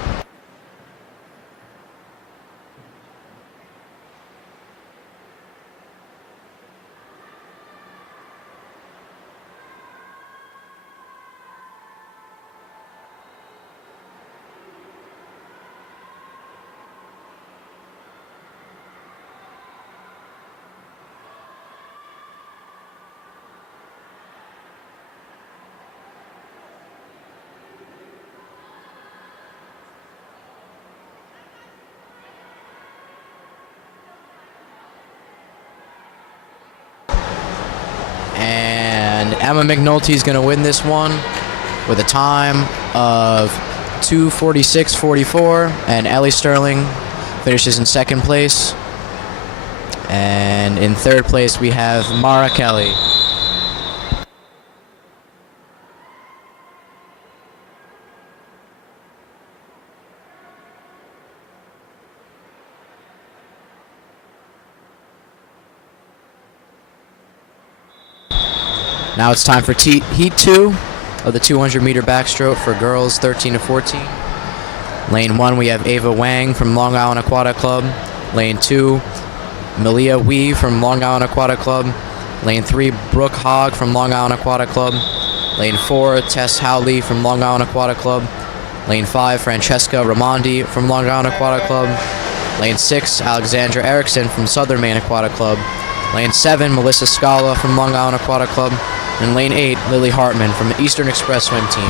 And Emma McNulty is going to win this one with a time of 2:46.44, and Ellie Sterling finishes in second place. And in third place we have Mara Kelly. Now it's time for Heat 2 of the 200-meter backstroke for girls 13 to 14. Lane 1, we have Ava Wang from Long Island Aquatic Club. Lane 2, Malia Wee from Long Island Aquatic Club. Lane 3, Brooke Hogg from Long Island Aquatic Club. Lane 4, Tess Howley from Long Island Aquatic Club. Lane 5, Francesca Ramondi from Long Island Aquatic Club. Lane 6, Alexandra Erickson from Southern Maine Aquatic Club. Lane 7, Melissa Scala from Long Island Aquatic Club. And Lane 8, Lily Hartman from the Eastern Express Swim Team.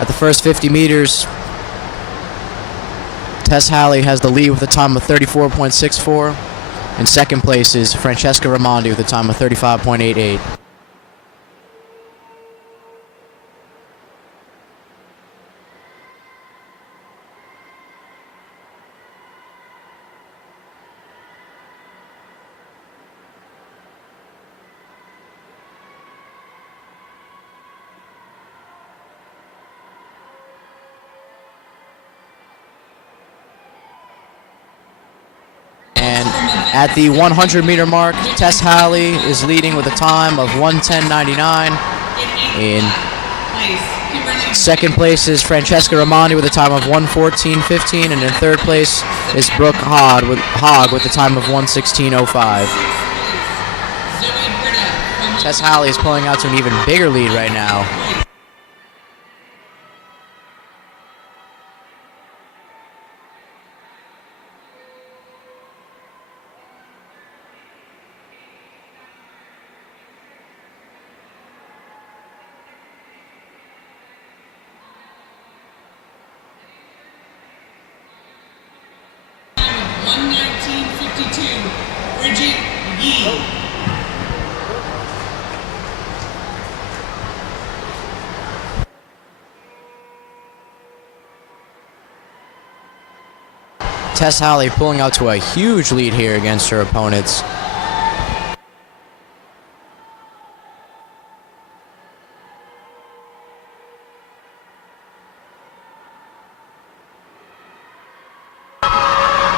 At the first 50 meters, Tess Halley has the lead with a time of 34.64. In second place is Francesca Ramondi with a time of 35.88. At the 100-meter mark, Tess Halley is leading with a time of 1:10.99. In second place is Francesca Ramondi with a time of 1:14.15, and in third place is Brooke Hogg with a time of 1:16.05. Tess Halley is pulling out to an even bigger lead right now. Tess Halley pulling out to a huge lead here against her opponents.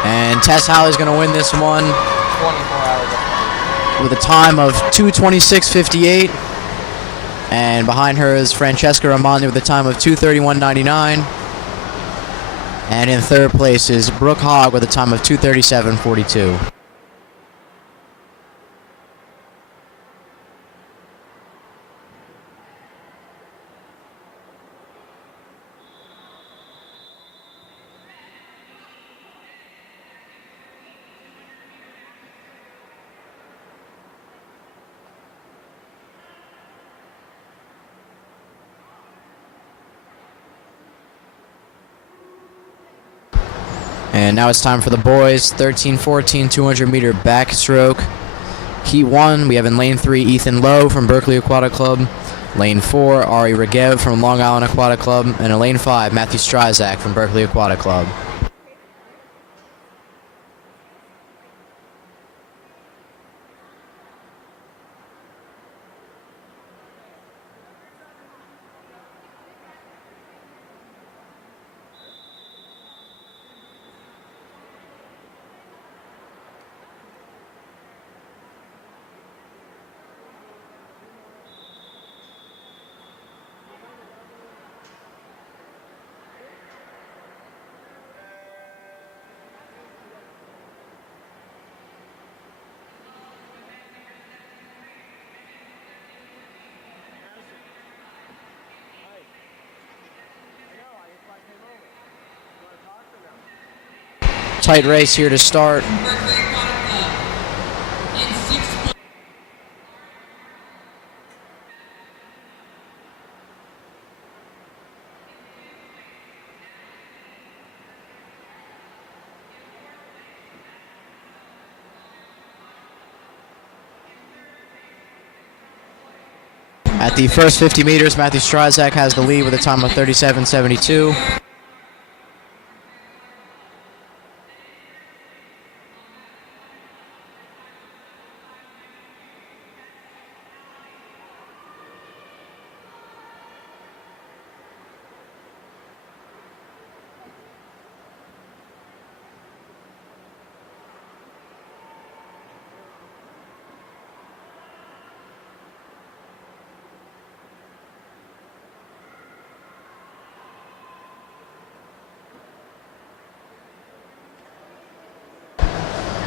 And Tess Halley's going to win this one with a time of 2:26.58. And behind her is Francesca Ramondi with a time of 2:31.99. And in third place is Brooke Hogg with a time of 2:37.42. And now it's time for the boys, 13-14 200-meter backstroke. Heat 1, we have in lane 3 Ethan Lowe from Berkeley Aquatic Club. Lane 4, Ari Regev from Long Island Aquatic Club. And in lane 5, Matthew Stryzak from Berkeley Aquatic Club. Tight race here to start. At the first 50 meters, Matthew Stryzak has the lead with a time of 37.72.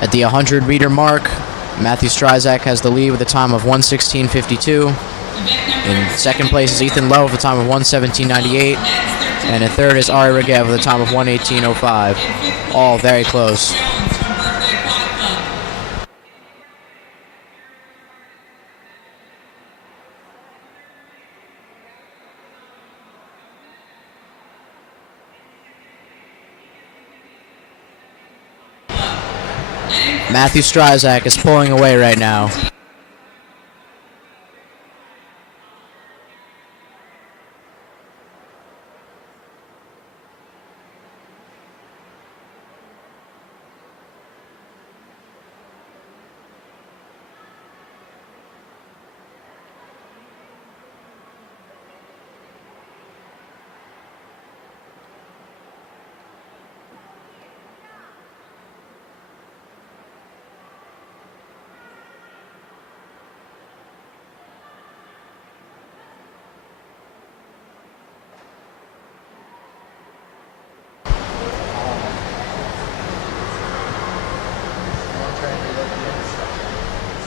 At the 100-meter mark, Matthew Stryzak has the lead with a time of 1:16.52. In second place is Ethan Lowe with a time of 1:17.98. And in third is Ari Regev with a time of 1:18.05. All very close. Matthew Stryzak is pulling away right now.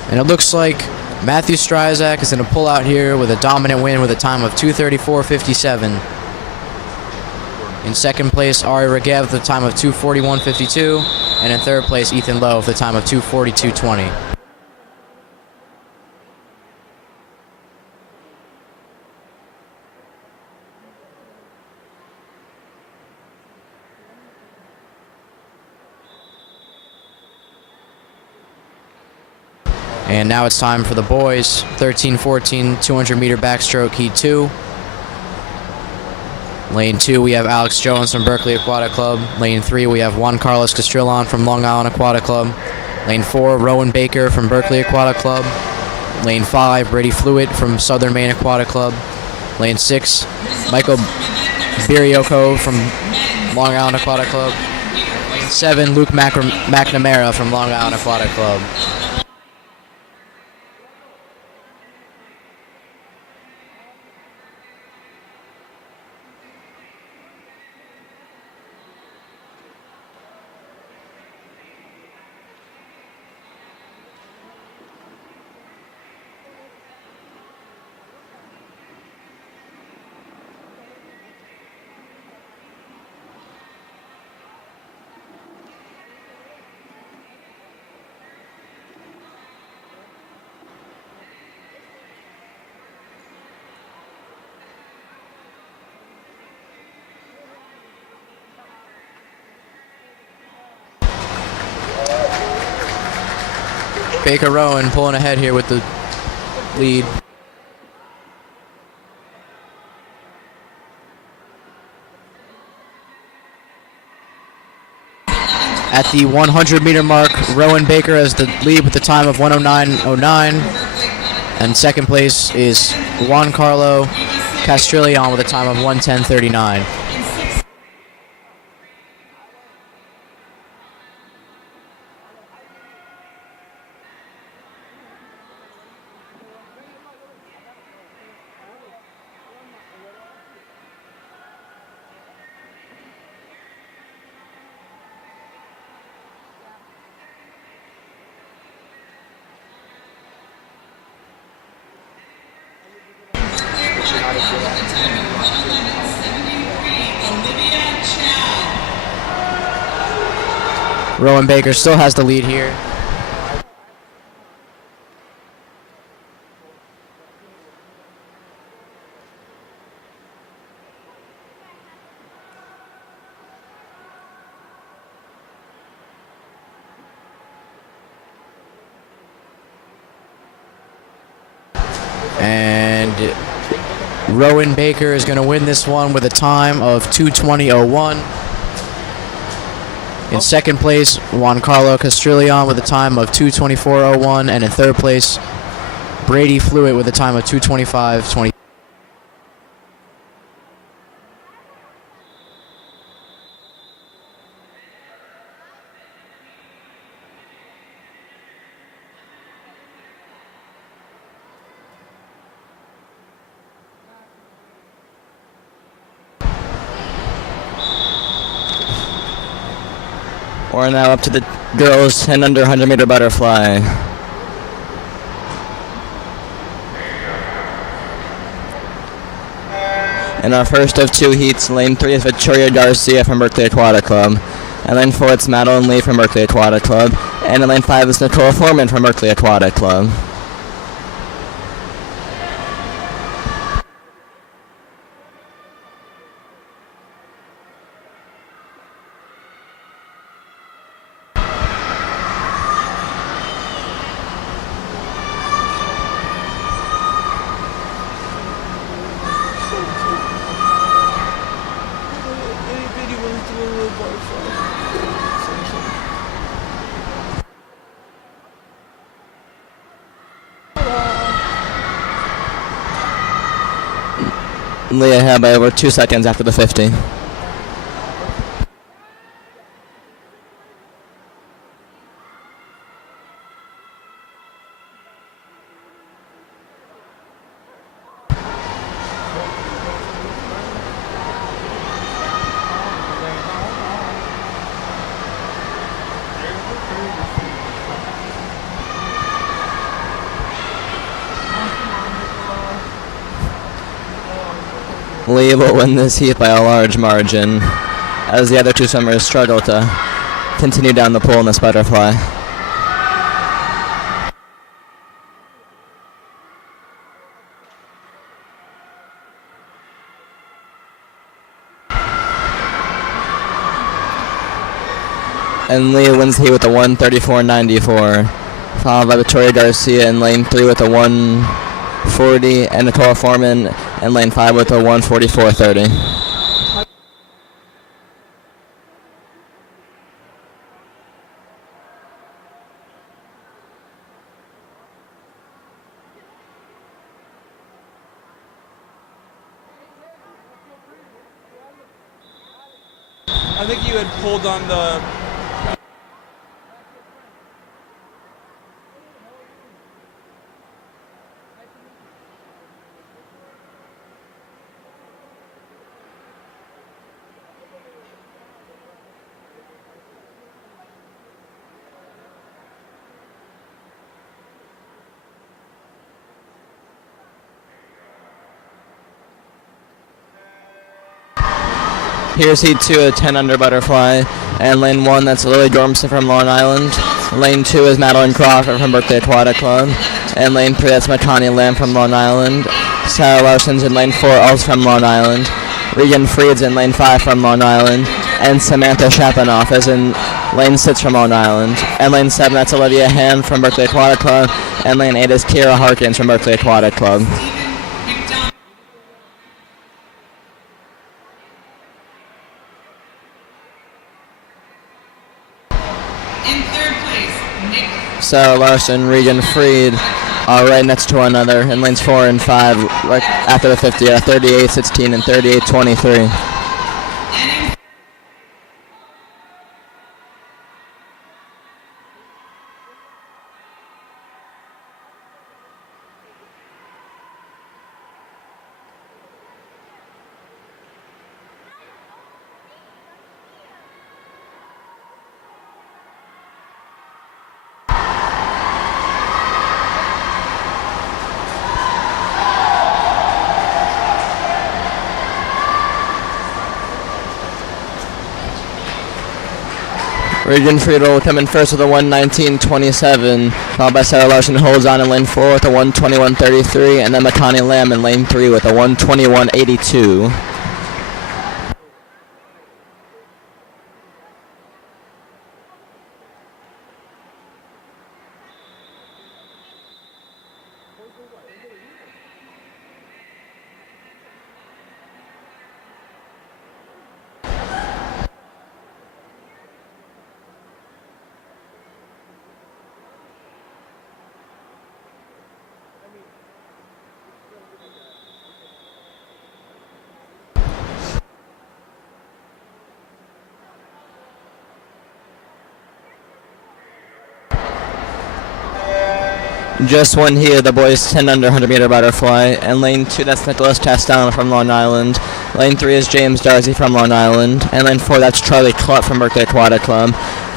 And it looks like Matthew Stryzak is going to pull out here with a dominant win with a time of 2:34.57. In second place, Ari Regev with a time of 2:41.52. And in third place, Ethan Lowe with a time of 2:42.20. And now it's time for the boys. 13-14 200-meter backstroke heat 2. Lane 2, we have Alex Jones from Berkeley Aquatic Club. Lane 3, we have Juan Carlos Castrillon from Long Island Aquatic Club. Lane 4, Rowan Baker from Berkeley Aquatic Club. Lane 5, Brady Fluid from Southern Maine Aquatic Club. Lane 6, Michael Birioko from Long Island Aquatic Club. Lane 7, Luke McNamara from Long Island Aquatic Club. Baker Rowan pulling ahead here with the lead. At the 100-meter mark, Rowan Baker has the lead with the time of 1:09.09. And second place is Juan Carlo Castrillon with a time of 1:10.39. Rowan Baker still has the lead here. And Rowan Baker is going to win this one with a time of 2:20.01. In second place, Juan Carlo Castrillon with a time of 2:24.01, and in third place, Brady Fluid with a time of 2:25.20. We're now up to the girls 10 under 100 meter butterfly. In our first of two heats, lane 3 is Victoria Garcia from Berkeley Aquatic Club. And lane 4 it's Madeline Lee from Berkeley Aquatic Club. And in lane 5 is Nicole Foreman from Berkeley Aquatic Club. Lee ahead by over 2 seconds after the 50. Lee will win this heat by a large margin, as the other two swimmers struggle to continue down the pool in this butterfly. And Lee wins the heat with a 1:34.94, followed by Victoria Garcia in lane 3 with a 1:40, and Nicole Foreman in lane 5 with a 1:44.30. I think you had pulled on the... Here's heat 2 at 10 under butterfly, and lane 1 that's Lily Gormson from Long Island. Lane 2 is Madeline Crawford from Berkeley Aquatic Club, and lane 3 that's Matani Lamb from Long Island. Sarah Larson's in lane 4 also from Long Island. Regan Freed's in lane 5 from Long Island, and Samantha Shapanoff is in lane 6 from Long Island. And lane 7 that's Olivia Hand from Berkeley Aquatic Club, and lane 8 is Kira Harkins from Berkeley Aquatic Club. In third place, Nick. Sarah Larson, Regan Freed are right next to one another in lanes 4 and 5 right after the 50 are 38.16 and 38.23. And in Regan Freed will come in first with a 1:19.27, followed by Sarah Larson holds on in lane 4 with a 1:21.33, and then Matani Lamb in lane 3 with a 1:21.82. Just one here, the boys 10 under 100 meter butterfly, and lane 2 that's Nicholas Chastain from Long Island. Lane 3 is James Darcy from Long Island, and lane 4 that's Charlie Clutt from Berkeley Aquatic Club,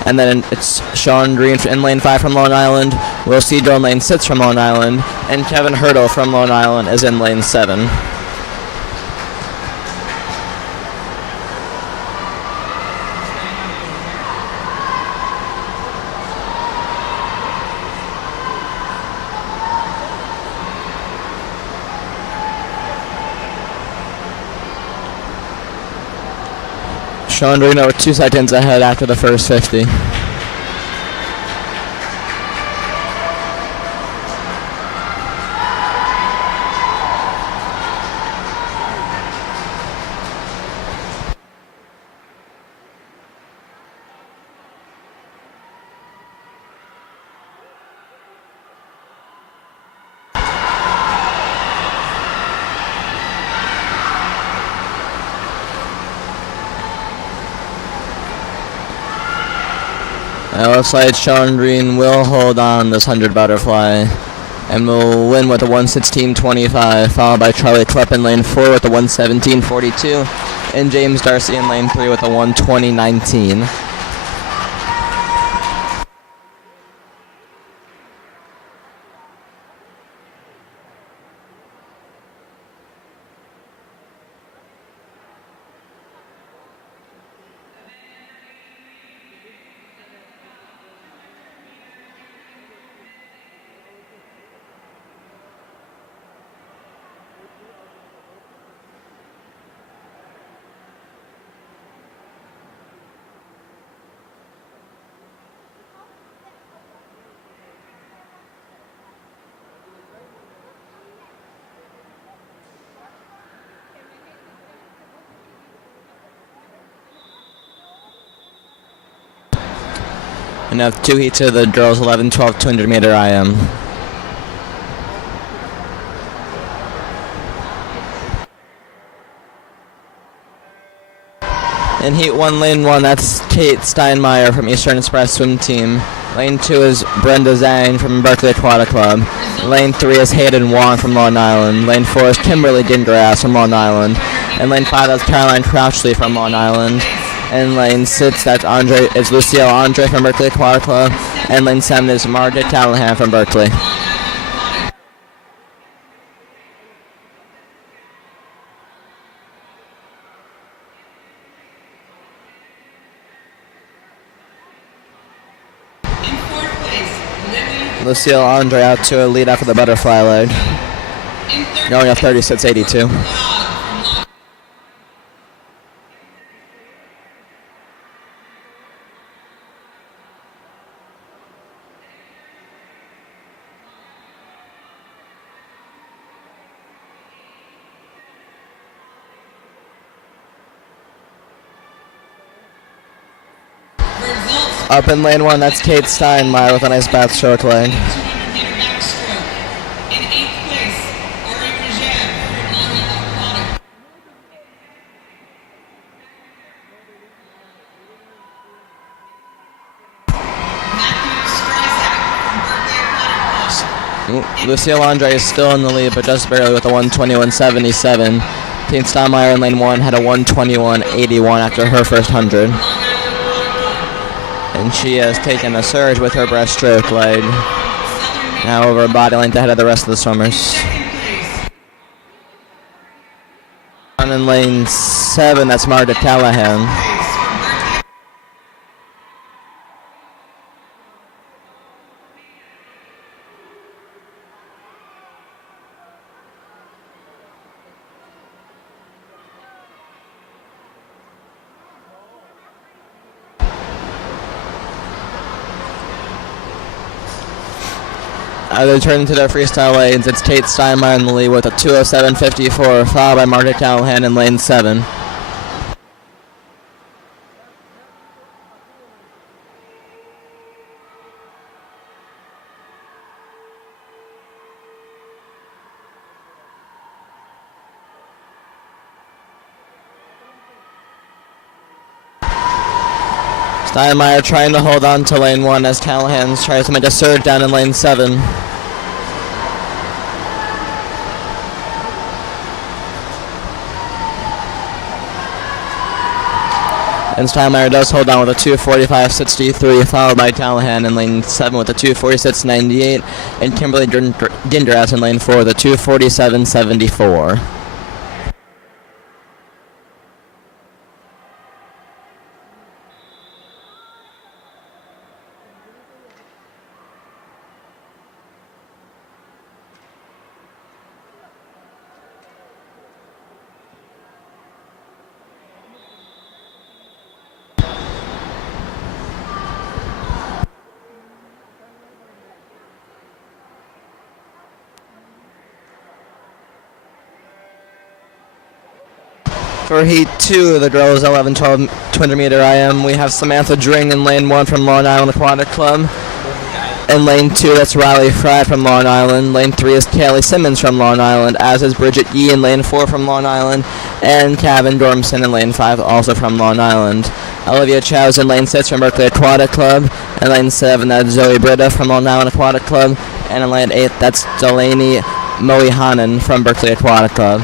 And then it's Sean Green in lane 5 from Long Island, Will Cedar in lane 6 from Long Island, and Kevin Hurdle from Long Island is in lane 7. Sean Green over 2 seconds ahead after the first 50. It looks like Sean Green will hold on this 100 butterfly and will win with a 1:16.25, followed by Charlie Klepp in lane 4 with a 1:17.42, and James Darcy in lane 3 with a 1:20.19. And have 2 heats of the girls 11, 12, 200 meter IM. In heat 1, lane 1, that's Kate Steinmeier from Eastern Express Swim Team. Lane 2 is Brenda Zhang from Berkeley Aquatic Club. Lane 3 is Hayden Wong from Long Island. Lane 4 is Kimberly Dingrass from Long Island. And lane 5, that's Caroline Crouchley from Long Island. And lane 6, that's Lucille Andre from Berkeley Aquatic Club. And lane 7 is Margaret Callahan from Berkeley. In 4th place, Lily. Lucille Andre out to a lead after the butterfly leg. In 3rd Going up place, 36.82. Results. Up in lane 1, that's Kate Steinmeier with a nice backstroke leg. 200-meter backstroke. In 8th place, Ari Pajev from Long Island Aquatic. Matthew Streisand from Berkeley Aquatic Club. Lucille Andre is still in the lead, but just barely with a 1:21.77. Kate Steinmeier in lane 1 had a 1:21.81 after her first 100. And she has taken a surge with her breaststroke leg. Now over a body length ahead of the rest of the swimmers. On in lane 7, that's Margaret Callahan. As they turn into their freestyle lanes, it's Kate Steinmeier in the lead with a 2:07.54, followed by Margaret Callahan in lane 7. Steinmeier trying to hold on to lane 1 as Callahan tries to make a surge down in lane 7. And Steinmeier does hold on with a 2:45.63, followed by Callahan in lane 7 with a 2:46.98, and Kimberly Ginderas in lane 4 with a 2:47.74. For Heat 2, the girls 11-12 200-meter IM, we have Samantha Dring in lane 1 from Long Island Aquatic Club. In lane 2, that's Riley Fry from Long Island. Lane 3 is Kaylee Simmons from Long Island, as is Bridget Yee in lane 4 from Long Island, and Kavin Dormson in lane 5, also from Long Island. Olivia Chow's in lane 6 from Berkeley Aquatic Club. In lane 7, that's Zoe Britta from Long Island Aquatic Club. And in lane 8, that's Delaney Moihanen from Berkeley Aquatic Club.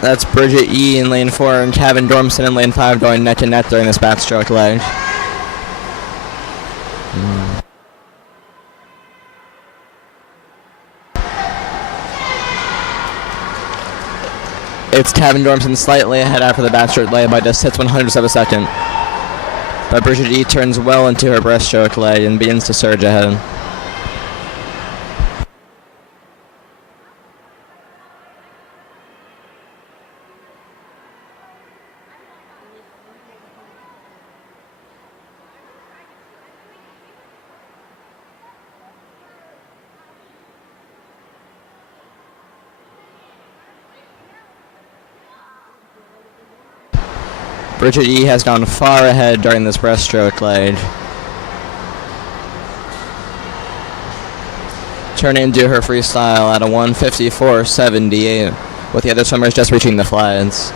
That's Bridget Yee in lane 4 and Kevin Dormson in lane 5 going neck and neck during this backstroke leg. It's Kevin Dormson slightly ahead after the backstroke leg by just 6/100ths of a second. But Bridget Yee turns well into her breaststroke leg and begins to surge ahead. Bridget Yee has gone far ahead during this breaststroke leg. Turning into her freestyle at a 1:54.78, with the other swimmers just reaching the flags.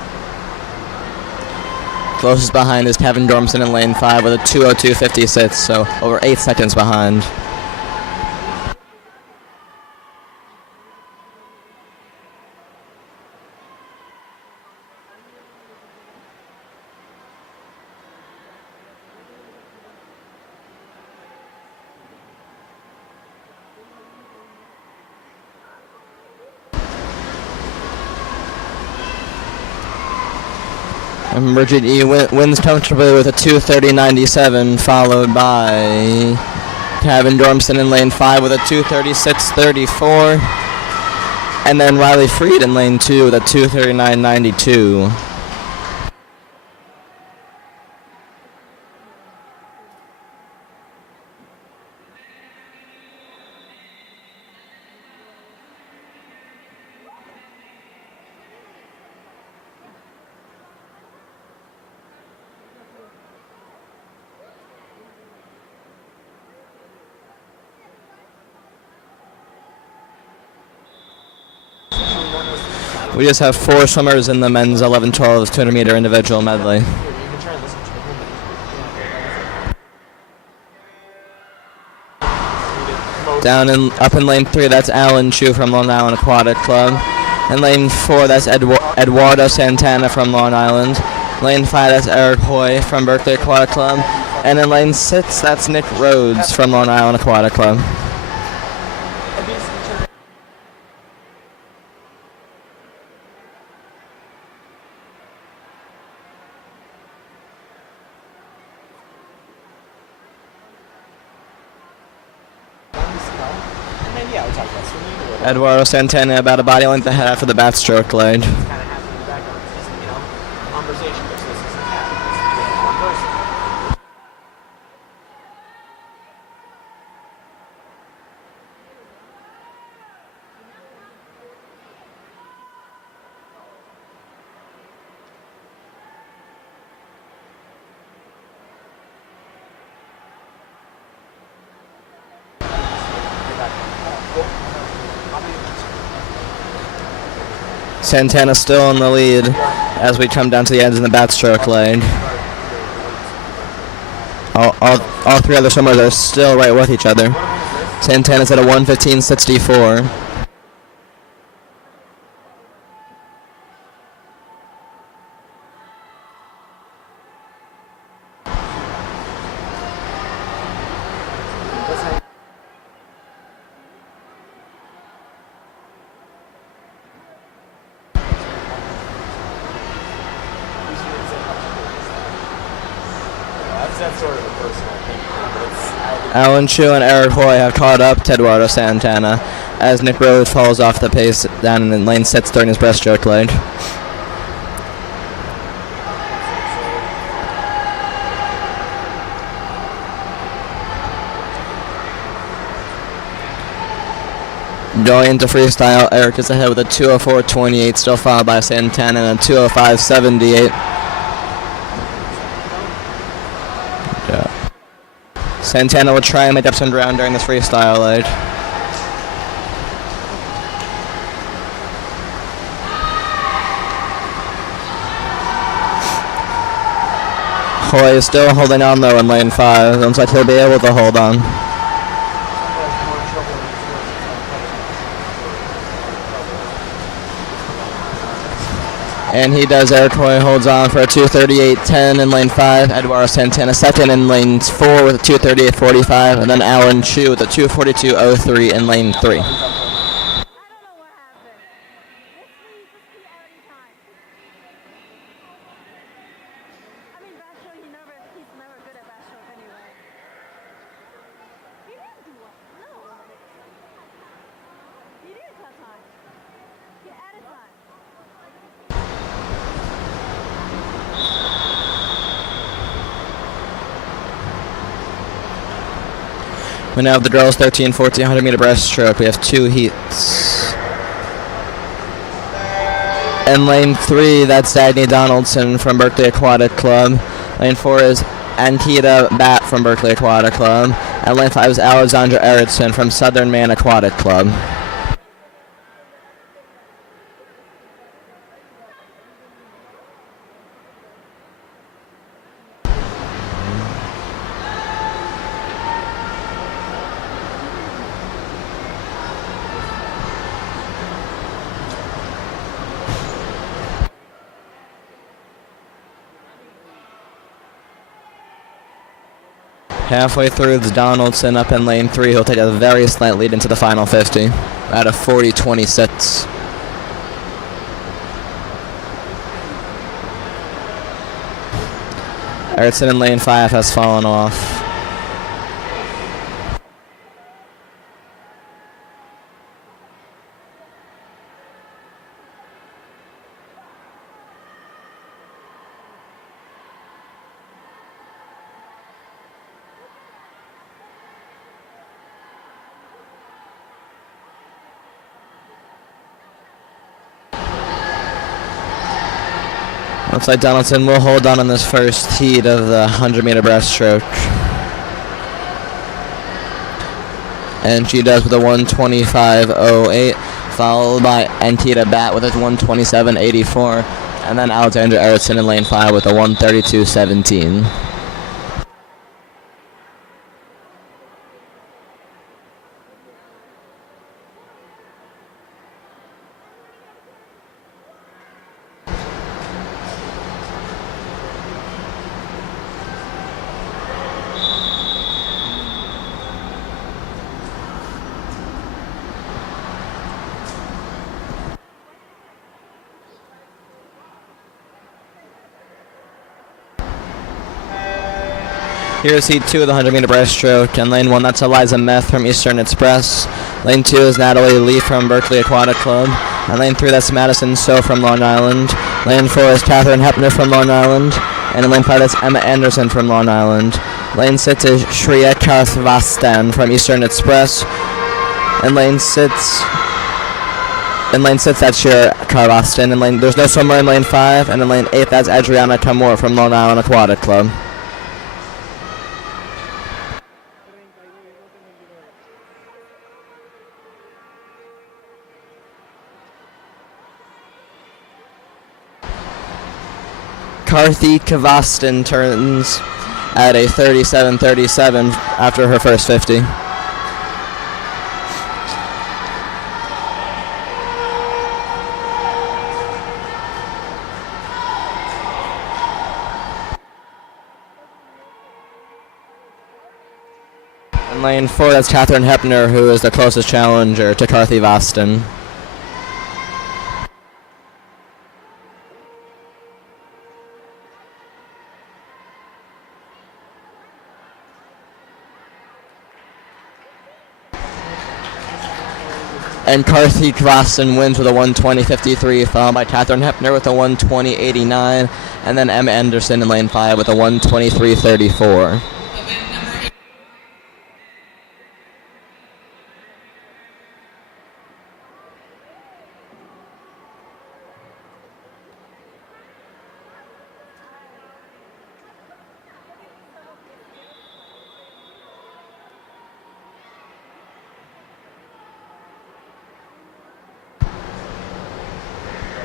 Closest behind is Kevin Dormson in lane 5 with a 2:02.56, so over 8 seconds behind. And Bridget Yee wins comfortably with a 2:30.97, followed by Kevin Dormson in lane 5 with a 2:36.34, and then Riley Freed in lane 2 with a 2:39.92. We just have 4 swimmers in the men's 11-12 200-meter individual medley. Up in lane 3, that's Alan Chu from Long Island Aquatic Club. In lane 4, that's Eduardo Santana from Long Island. Lane 5, that's Eric Hoy from Berkeley Aquatic Club. And in lane 6, that's Nick Rhodes from Long Island Aquatic Club. Eduardo Santana about a body length ahead after the backstroke leg. Santana still in the lead as we come down to the ends in the backstroke leg. All three other swimmers are still right with each other. Santana's at a 1:15.64. That's sort of a personal thing, but it's... Alan Chu and Eric Hoy have caught up to Eduardo Santana as Nick Rhodes falls off the pace down in lane 6 during his breaststroke leg. Going into freestyle, Eric is ahead with a 2:04.28, still followed by Santana and a 2:05.78. Santana will try and make up some ground during this freestyle leg. Hoy is still holding on though in lane 5. Looks like he'll be able to hold on. And he does. Eric Hoy holds on for a 2:38.10 in lane 5. Eduardo Santana second in lane 4 with a 2:38.45. And then Alan Chu with a 2:42.03 in lane 3. We now have the girls 13, 14, 100 meter breaststroke. We have 2 heats. In lane 3, that's Dagny Donaldson from Berkeley Aquatic Club. Lane 4 is Antita Bat from Berkeley Aquatic Club. And lane 5 is Alexandra Erickson from Southern Maine Aquatic Club. Halfway through, it's Donaldson up in lane 3. He'll take a very slight lead into the final 50 at a 40.26. Erickson in lane 5 has fallen off. Looks like Donaldson will hold on in this first heat of the 100 meter breaststroke. And she does with a 1:25.08, followed by Antita Bat with a 1:27.84, and then Alexandra Erickson in lane 5 with a 1:32.17. Here's heat 2 of the 100 meter breaststroke. And lane 1, that's Eliza Meth from Eastern Express. Lane 2 is Natalie Lee from Berkeley Aquatic Club. And lane 3, that's Madison So from Long Island. Lane 4 is Catherine Hepner from Long Island. And in lane 5, that's Emma Anderson from Long Island. Lane 6 is Shreya Kathvastan from Eastern Express. And lane 6, that's Shreya Kathvastan. And there's no swimmer in lane 5. And in lane 8, that's Adriana Tamor from Long Island Aquatic Club. Karthi Kavastan turns at a 37:37 after her first 50. In lane 4, that's Catherine Hepner, who is the closest challenger to Karthi Vastan. And Karthi Vastan wins with a 120.53, followed by Catherine Hepner with a 120.89, and then Emma Anderson in lane 5 with a 123.34.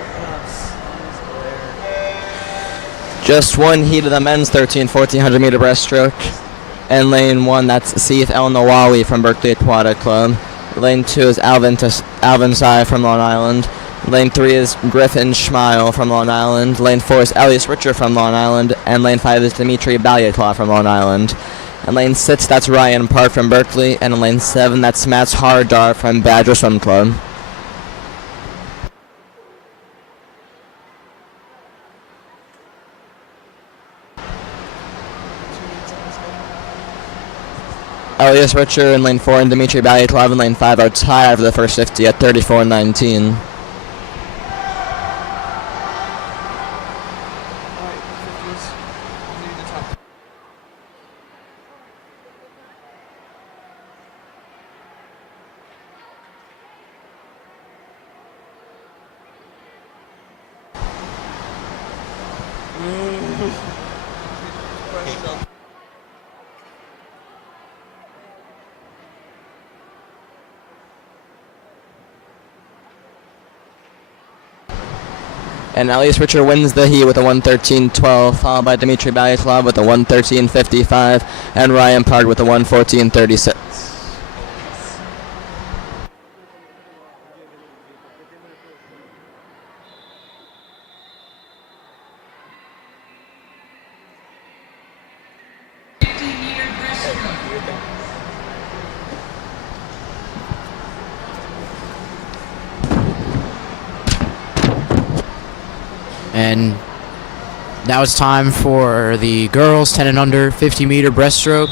Event number 8. Just one heat of the men's 1400 meter breaststroke. And lane 1, that's Seif El Nawawi from Berkeley Aquatic Club. Lane 2 is Alvin Sai from Long Island. Lane 3 is Griffin Schmeil from Long Island. Lane 4 is Elias Richer from Long Island. And lane 5 is Dmitry Balyatlaw from Long Island. And lane 6, that's Ryan Park from Berkeley. And in lane 7, that's Mats Hardar from Badger Swim Club. Elias Richer in lane 4 and Dmitry Balyatlav in lane 5 are tied for the first 50 at 34:19. And Elias Richer wins the heat with a 113.12, followed by Dmitry Balyatlav with a 113.55, and Ryan Park with a 114.36. And now it's time for the girls 10 and under 50 meter breaststroke.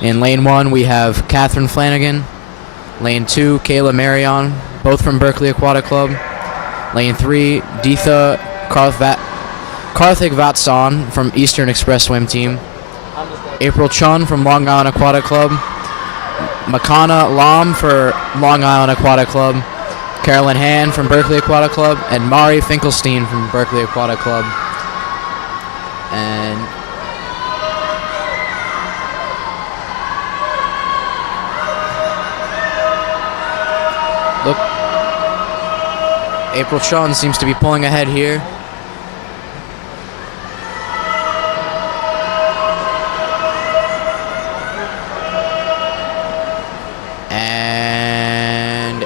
In lane 1 we have Catherine Flanagan. Lane 2 Kayla Marion, both from Berkeley Aquatic Club. Lane 3 Deetha Karthik Vatsan from Eastern Express Swim Team. April Chun from Long Island Aquatic Club. Makana Lam for Long Island Aquatic Club. Carolyn Han from Berkeley Aquatic Club, and Mari Finkelstein from Berkeley Aquatic Club. And look, April Chun seems to be pulling ahead here.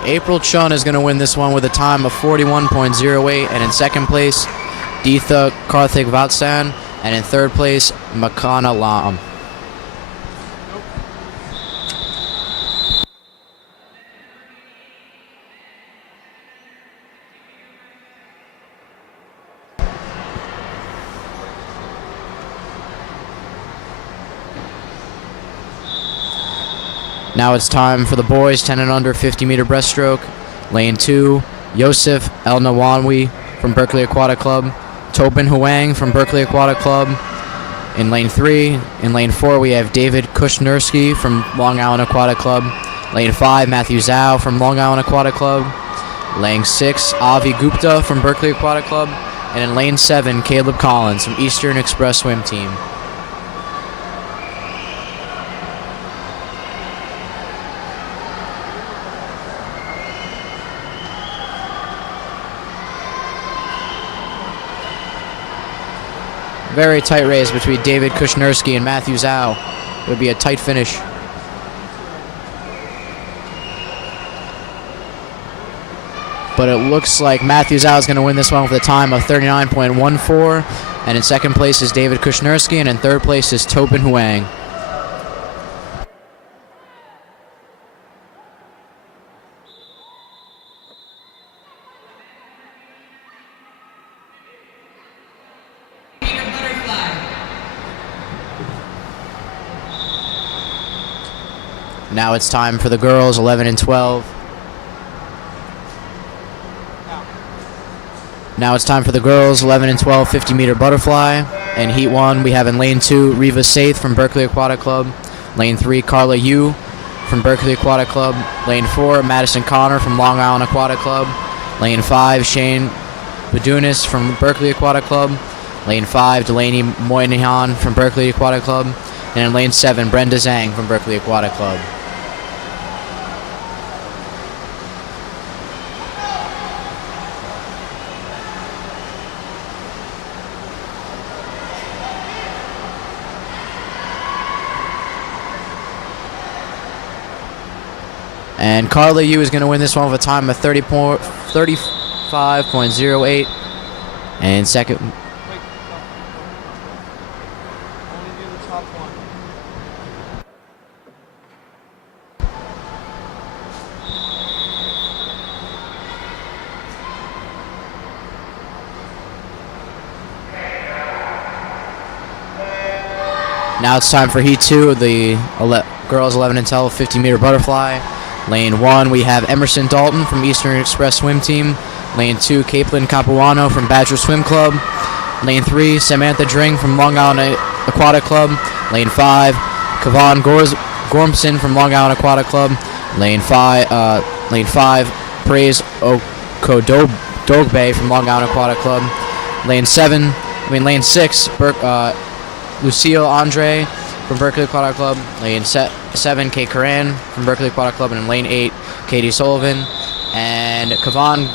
April Chun is going to win this one with a time of 41.08, and in second place, Deetha Karthik Vatsan, and in third place, Makana Lam. Now it's time for the boys 10 and under 50 meter breaststroke. Lane 2, Yosef El Nawanwi from Berkeley Aquatic Club. Topin Huang from Berkeley Aquatic Club. In lane 3, in lane 4 we have David Kushnersky from Long Island Aquatic Club. Lane 5, Matthew Zhao from Long Island Aquatic Club. Lane 6, Avi Gupta from Berkeley Aquatic Club. And in lane 7, Caleb Collins from Eastern Express Swim Team. Very tight race between David Kushnerski and Matthew Zhao. It would be a tight finish. But it looks like Matthew Zhao is going to win this one with a time of 39.14. And in second place is David Kushnerski, and in third place is Tobin Huang. Now it's time for the girls, 11 and 12. Now it's time for the girls, 11 and 12, 50-meter butterfly. In Heat 1, we have in Lane 2, Reva Saith from Berkeley Aquatic Club. Lane 3, Carla Yu from Berkeley Aquatic Club. Lane 4, Madison Connor from Long Island Aquatic Club. Lane 5, Shane Badunas from Berkeley Aquatic Club. Lane 5, Delaney Moynihan from Berkeley Aquatic Club. And in Lane 7, Brenda Zhang from Berkeley Aquatic Club. And Carla Yu is going to win this one with a time of 35.08. And second. Wait, only do the top one. Now it's time for Heat 2, the girls 11 and 12 50-meter butterfly. Lane 1, we have Emerson Dalton from Eastern Express Swim Team. Lane 2, Caitlin Capuano from Badger Swim Club. Lane 3, Samantha Dring from Long Island Aquatic Club. Lane 5, Kavan Gormson from Long Island Aquatic Club. Lane 5, Praise Okodogbe from Long Island Aquatic Club. Lane 6, Lucille Andre from Berkeley Aquatic Club. Lane 7, Kate Coran from Berkeley Aquatic Club. And in Lane 8, Katie Sullivan. And Kavan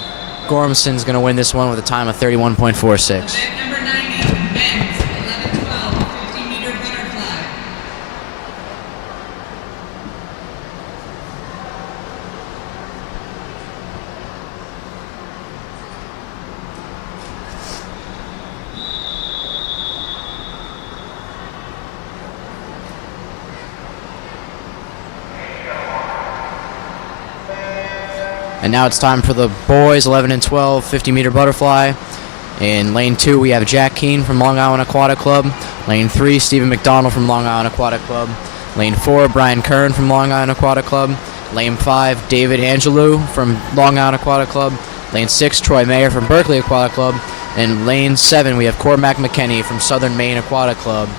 Gormson's going to win this one with a time of 31.46. Event number 90, men's 11-12, 50-meter butterfly. And now it's time for the boys, 11 and 12, 50-meter butterfly. In Lane 2, we have Jack Keane from Long Island Aquatic Club. Lane 3, Stephen McDonald from Long Island Aquatic Club. Lane 4, Brian Kern from Long Island Aquatic Club. Lane 5, David Angelou from Long Island Aquatic Club. Lane 6, Troy Mayer from Berkeley Aquatic Club. And Lane 7, we have Cormac McKenney from Southern Maine Aquatic Club.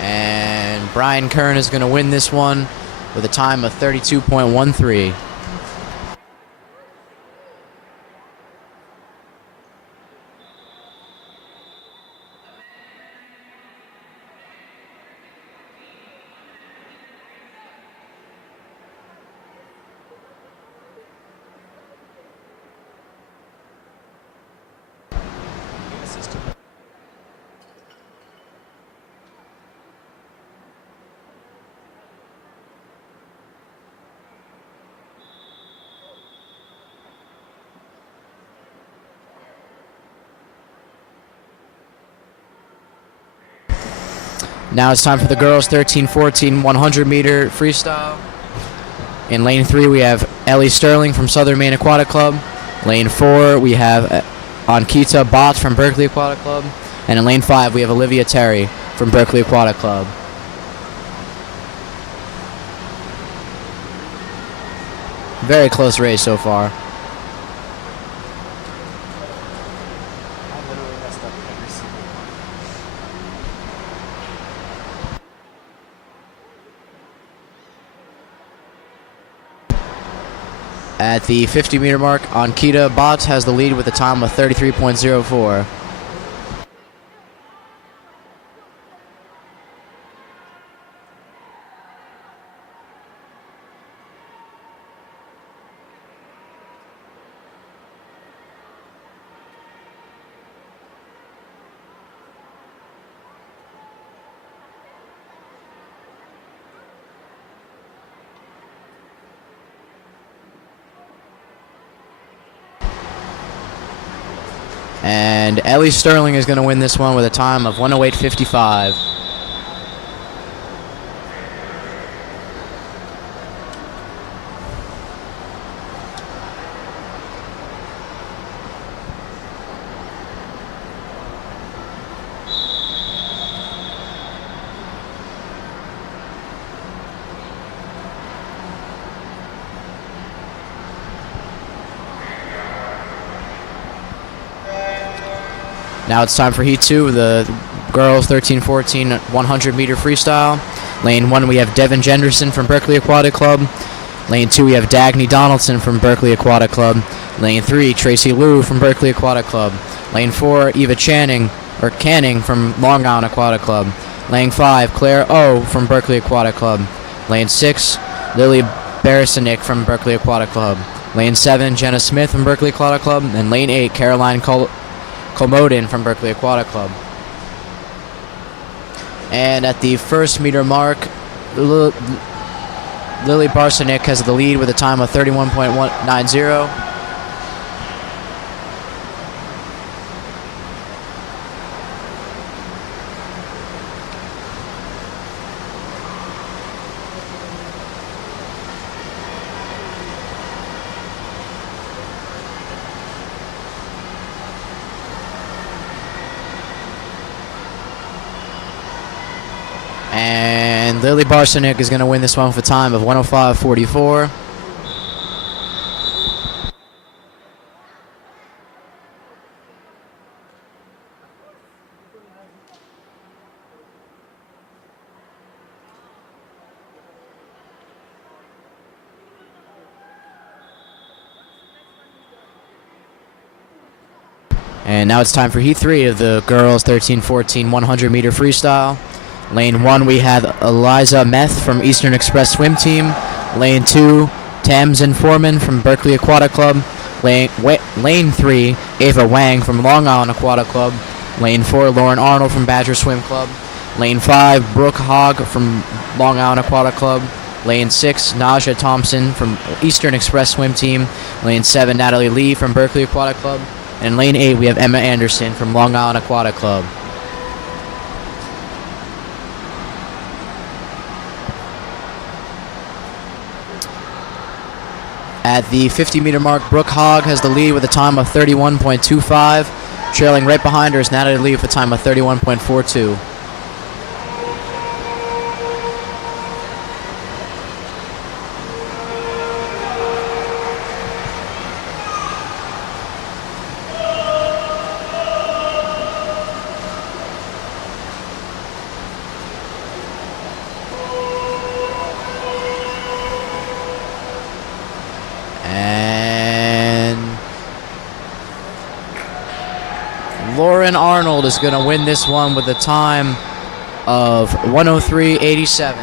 And Brian Kern is going to win this one with a time of 32.13. Now it's time for the girls 13-14 100-meter freestyle. In Lane 3, we have Ellie Sterling from Southern Maine Aquatic Club. Lane 4, we have Ankita Bott from Berkeley Aquatic Club. And in Lane 5, we have Olivia Terry from Berkeley Aquatic Club. Very close race so far. At the 50-meter mark, Ankita Bott has the lead with a time of 33.04. And Ellie Sterling is going to win this one with a time of 1:08:55. Now it's time for Heat 2, the girls 13-14 100-meter freestyle. Lane 1, we have Devin Jenderson from Berkeley Aquatic Club. Lane 2, we have Dagny Donaldson from Berkeley Aquatic Club. Lane 3, Tracy Liu from Berkeley Aquatic Club. Lane 4, Eva Canning from Long Island Aquatic Club. Lane 5, Claire O from Berkeley Aquatic Club. Lane 6, Lily Barasinik from Berkeley Aquatic Club. Lane 7, Jenna Smith from Berkeley Aquatic Club. And Lane 8, Caroline Komodin from Berkeley Aquatic Club. And at the first meter mark, Lily Barsanik has the lead with a time of 31.190. And Lily Barsanik is going to win this one with a time of 1:05:44. And now it's time for Heat 3 of the girls 13-14 100-meter freestyle. Lane 1, we have Eliza Meth from Eastern Express Swim Team. Lane 2, Tamsin Foreman from Berkeley Aquatic Club. Lane 3, Ava Wang from Long Island Aquatic Club. Lane 4, Lauren Arnold from Badger Swim Club. Lane 5, Brooke Hogg from Long Island Aquatic Club. Lane 6, Naja Thompson from Eastern Express Swim Team. Lane 7, Natalie Lee from Berkeley Aquatic Club. And Lane 8, we have Emma Anderson from Long Island Aquatic Club. At the 50-meter mark, Brooke Hogg has the lead with a time of 31.25. Trailing right behind her is Natalie Lee with a time of 31.42. And Lauren Arnold is going to win this one with a time of 1:03:87.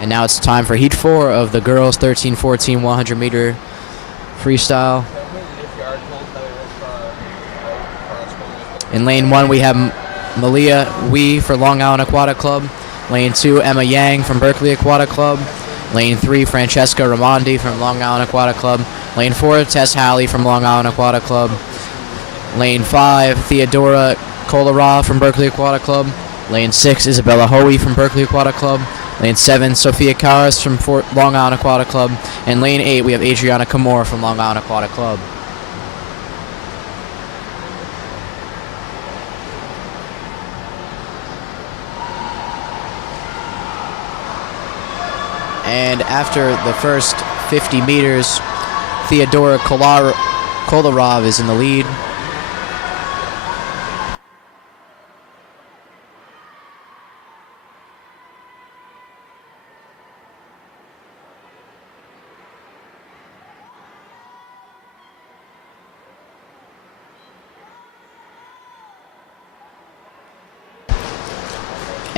And now it's time for Heat 4 of the girls 13-14 100-meter freestyle. In lane 1, we have Malia Wee for Long Island Aquatic Club. Lane 2, Emma Yang from Berkeley Aquatic Club. Lane 3, Francesca Ramondi from Long Island Aquatic Club. Lane 4, Tess Halley from Long Island Aquatic Club. Lane 5, Theodora Kolarov from Berkeley Aquatic Club. Lane 6, Isabella Hoey from Berkeley Aquatic Club. Lane 7, Sophia Karras from Long Island Aquatic Club. And lane 8, we have Adriana Kamor from Long Island Aquatic Club. And after the first 50 meters, Theodora Kolarov is in the lead.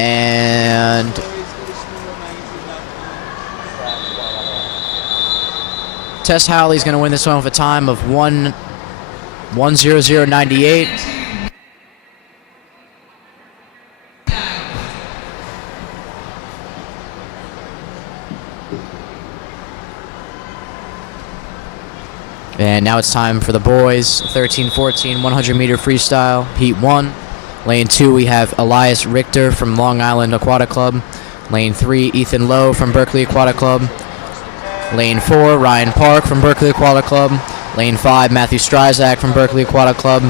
And Tess Howley's going to win this one with a time of 1 1:00.98. And now it's time for the boys. 13-14 100-meter freestyle, heat 1. Lane 2, we have Elias Richter from Long Island Aquatic Club. Lane 3, Ethan Lowe from Berkeley Aquatic Club. Lane 4, Ryan Park from Berkeley Aquatic Club. Lane 5, Matthew Stryzak from Berkeley Aquatic Club.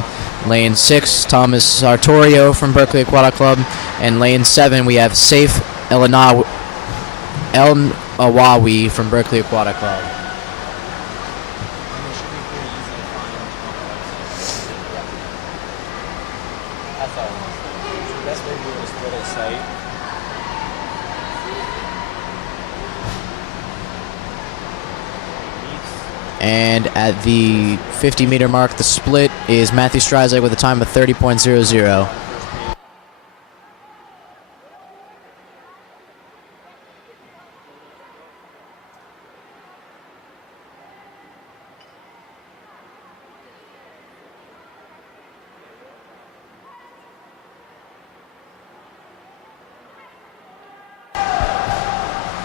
Lane 6, Thomas Sartorio from Berkeley Aquatic Club. And lane 7, we have Saif El Awawi from Berkeley Aquatic Club. And at the 50-meter mark, the split is Matthew Stryzak with a time of 30.00.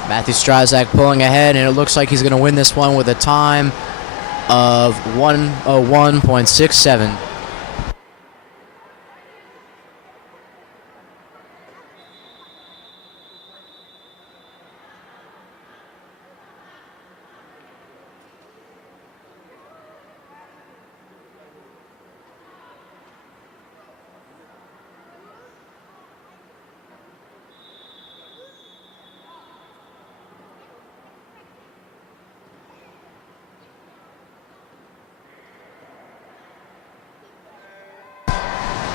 Matthew Stryzak pulling ahead, and it looks like he's going to win this one with a time of 1:01.67.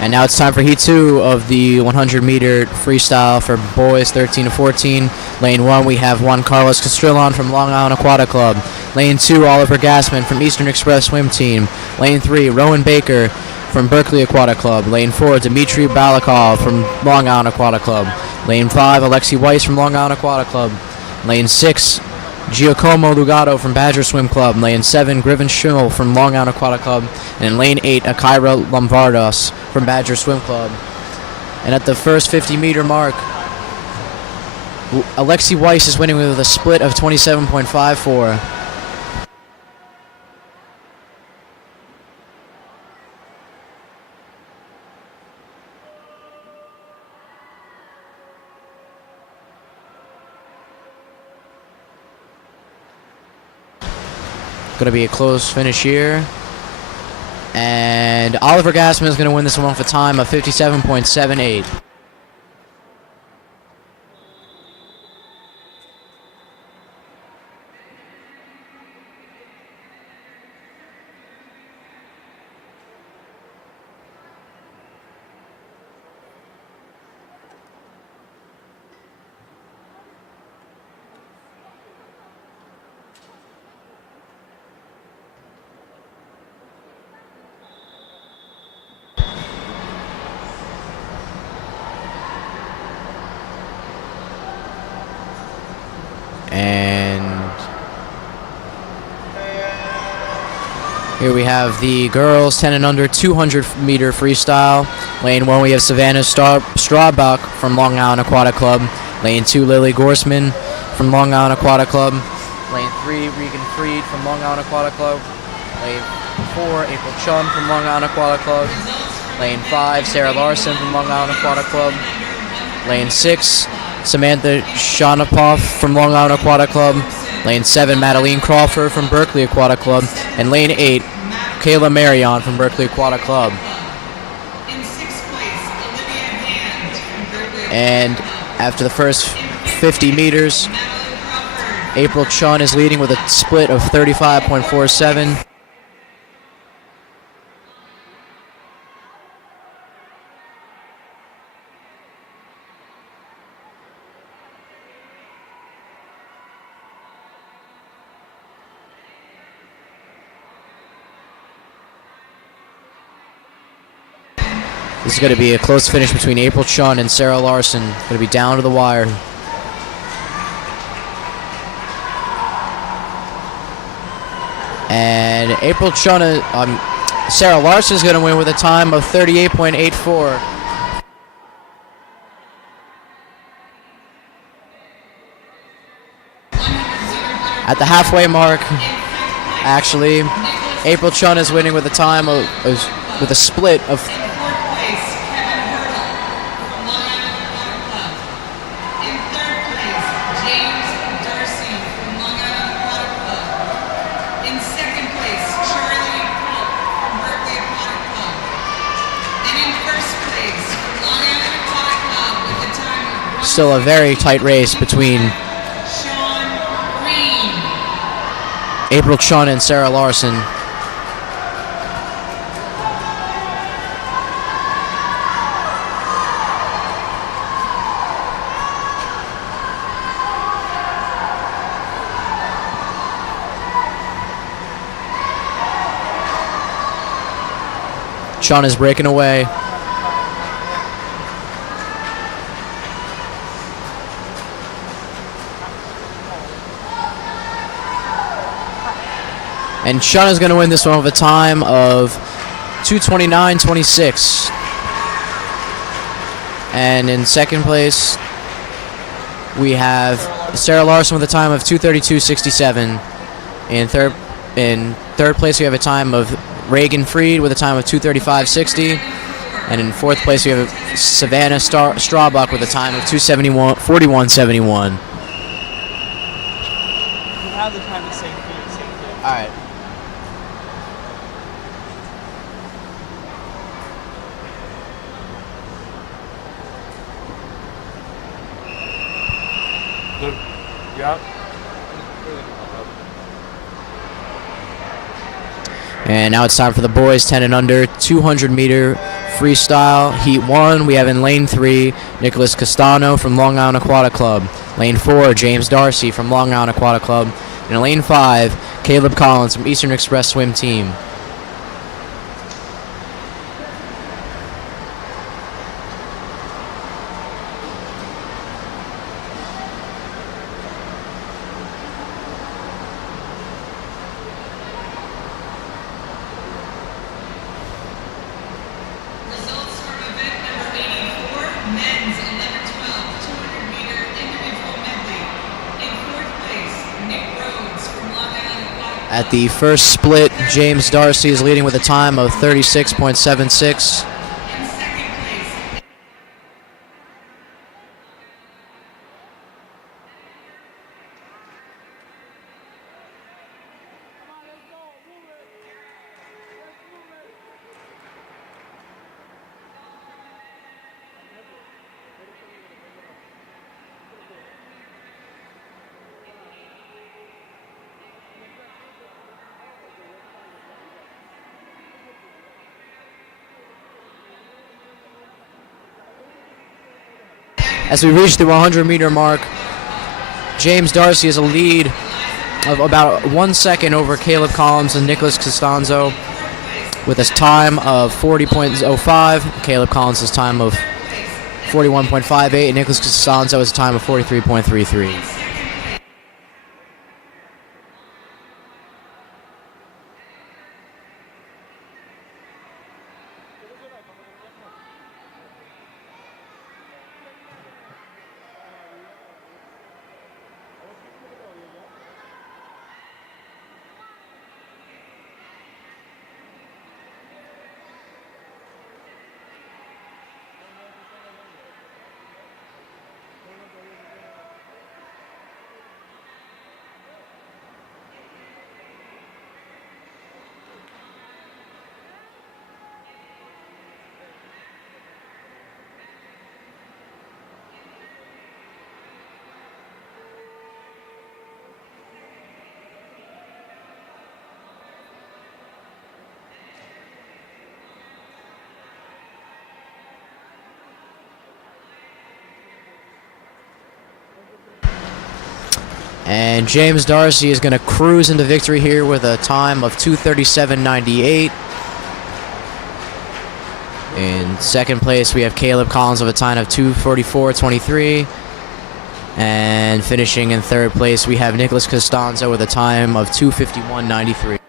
And now it's time for Heat 2 of the 100-meter freestyle for boys 13-14. Lane 1, we have Juan Carlos Castrillon from Long Island Aquatic Club. Lane 2, Oliver Gassman from Eastern Express Swim Team. Lane 3, Rowan Baker from Berkeley Aquatic Club. Lane 4, Dmitry Balakov from Long Island Aquatic Club. Lane 5, Alexi Weiss from Long Island Aquatic Club. Lane 6, Giacomo Lugato from Badger Swim Club. Lane 7, Griven Schimmel from Long Island Aquatic Club. And in lane 8, Akira Lombardos from Badger Swim Club. And at the first 50-meter mark, Alexi Weiss is winning with a split of 27.54. Going to be a close finish here. And Oliver Gassman is going to win this one with a time of 57.78. And here we have the girls 10 and under 200-meter freestyle. Lane 1, we have Savannah Strawbach from Long Island Aquatic Club. Lane 2, Lily Gorsman from Long Island Aquatic Club. Lane 3, Regan Freed from Long Island Aquatic Club. Lane 4, April Chun from Long Island Aquatic Club. Lane 5, Sarah Larson from Long Island Aquatic Club. Lane 6, Samantha Shanapoff from Long Island Aquatic Club. Lane 7, Madeline Crawford from Berkeley Aquatic Club. And lane 8, Kayla Marion from Berkeley Aquatic Club. In sixth place, Olivia Hand from Berkeley. And after the first 50 meters, April Chun is leading with a split of 35.47. This is going to be a close finish between April Chun and Sarah Larson. Going to be down to the wire. And April Chun, Sarah Larson is going to win with a time of 38.84. At the halfway mark, actually, April Chun is winning with a time of with a split of. In fourth place, Kevin Hurdle from Long Island Aquatic Club. In third place, James Darcy from Long Island Aquatic Club. In second place, Charlie Culp from Berkeley Aquatic Club. And in first place, from Long Island Aquatic Club with a time of Still a very tight race between Sean Green. April Chun and Sarah Larson. Chun is breaking away. And Chun is going to win this one with a time of 2:29.26. And in second place, we have Sarah Larson with a time of 2:32.67. In third place, we have a time of Reagan Freed with a time of 2:35.60. And in fourth place, we have Savannah Strawbuck with a time of 41:41.71. You have the time to same thing. All right. Yeah. And now it's time for the boys 10 and under 200 meter freestyle heat 1. We have in lane 3 Nicholas Castano from Long Island Aquatic Club. Lane 4 James Darcy from Long Island Aquatic Club. And in lane 5 Caleb Collins from Eastern Express Swim Team. Results from event number 84, men's 11-12, 200-meter individual medley. In fourth place, Nick Rhodes from Long Island Aquatic Club. At the first split, James Darcy is leading with a time of 36.76. In second place, As we reach the 100 meter mark, James Darcy has a lead of about 1 second over Caleb Collins and Nicholas Costanzo with a time of 40.05. Caleb Collins' time of 41.58, and Nicholas Costanzo has a time of 43.33. And James Darcy is going to cruise into victory here with a time of 2:37.98. In second place, we have Caleb Collins with a time of 2:44.23. And finishing in third place, we have Nicholas Costanzo with a time of 2:51.93.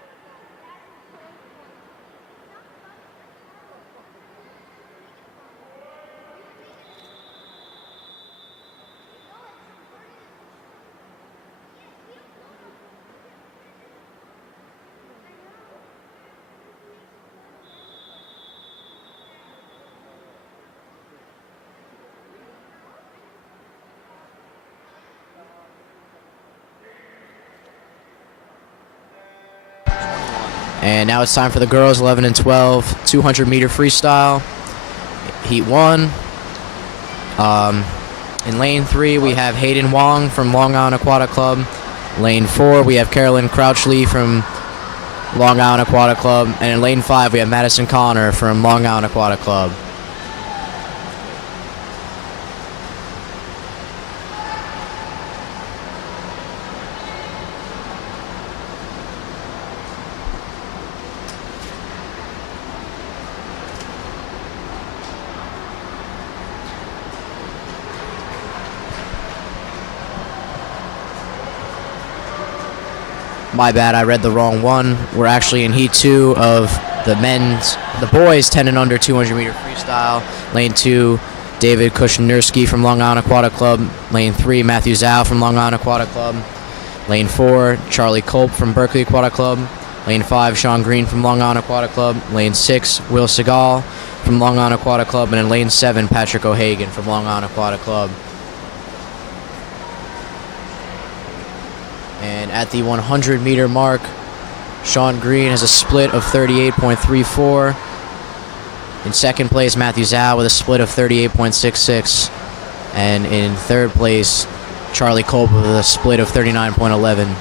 And now it's time for the girls, 11 and 12, 200 meter freestyle. Heat 1. In lane 3, we have Hayden Wong from Long Island Aquatic Club. Lane 4, we have Carolyn Crouchley from Long Island Aquatic Club. And in lane 5, we have Madison Connor from Long Island Aquatic Club. My bad, I read the wrong one. We're actually in Heat 2 of the boys 10 and under 200 meter freestyle. Lane 2, David Kushnirski from Long Island Aquatic Club. Lane 3, Matthew Zhao from Long Island Aquatic Club. Lane 4, Charlie Culp from Berkeley Aquatic Club. Lane 5, Sean Green from Long Island Aquatic Club. Lane 6, Will Segal from Long Island Aquatic Club. And in lane 7, Patrick O'Hagan from Long Island Aquatic Club. And at the 100 meter mark, Sean Green has a split of 38.34. In second place, Matthew Zhao with a split of 38.66. And in third place, Charlie Culp with a split of 39.11.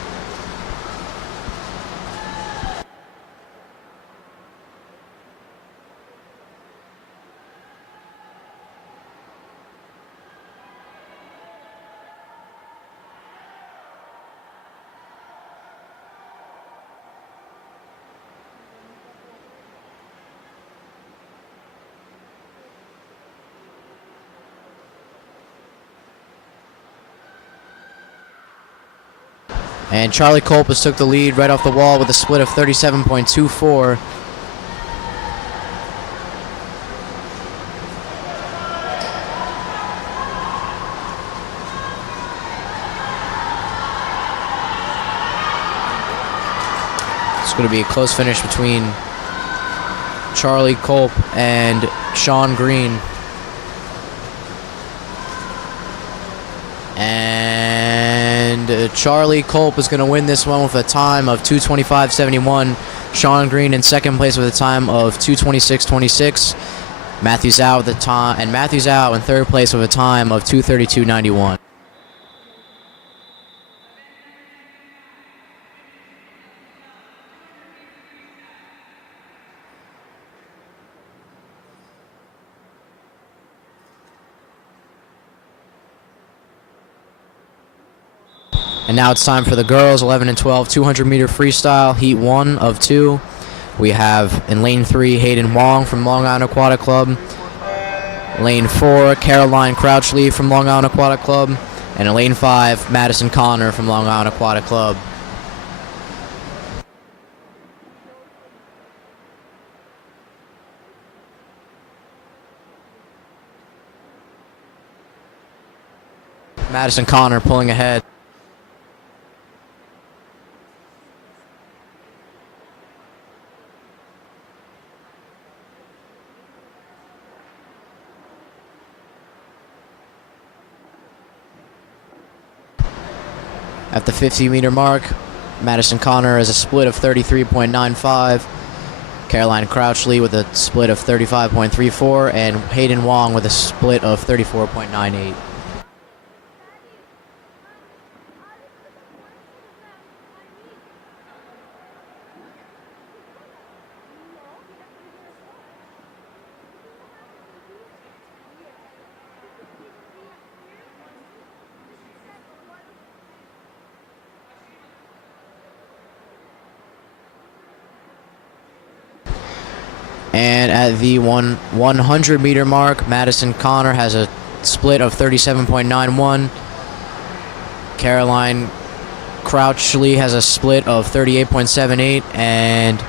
And Charlie Culp has took the lead right off the wall with a split of 37.24. It's going to be a close finish between Charlie Culp and Sean Green. And Charlie Culp is going to win this one with a time of 2:25.71. Sean Green in second place with a time of 2:26.26. Matthew Zhao with the time, and Matthew Zhao in third place with a time of 2:32.91. And now it's time for the girls, 11 and 12, 200 meter freestyle, Heat 1 of 2. We have in lane 3, Hayden Wong from Long Island Aquatic Club. Lane 4, Caroline Crouchley from Long Island Aquatic Club. And in lane 5, Madison Connor from Long Island Aquatic Club. Madison Connor pulling ahead. At the 50-meter mark, Madison Connor has a split of 33.95. Caroline Crouchley with a split of 35.34. And Hayden Wong with a split of 34.98. And at the 100 meter mark, Madison Connor has a split of 37.91. Caroline Crouchley has a split of 38.78. And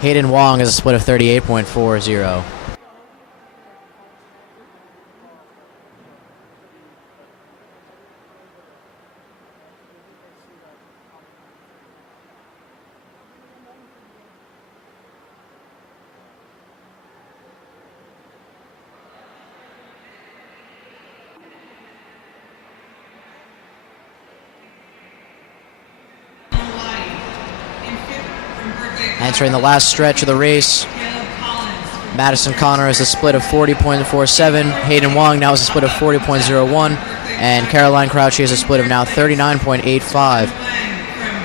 Hayden Wong has a split of 38.40. from Berkeley Aquatic Entering the last stretch of the race, Caleb Collins from Madison Connor is a split of 40.47. Hayden Wong now is a split of 40.01. And Caroline Crouchy is a split of now 39.85. Lang from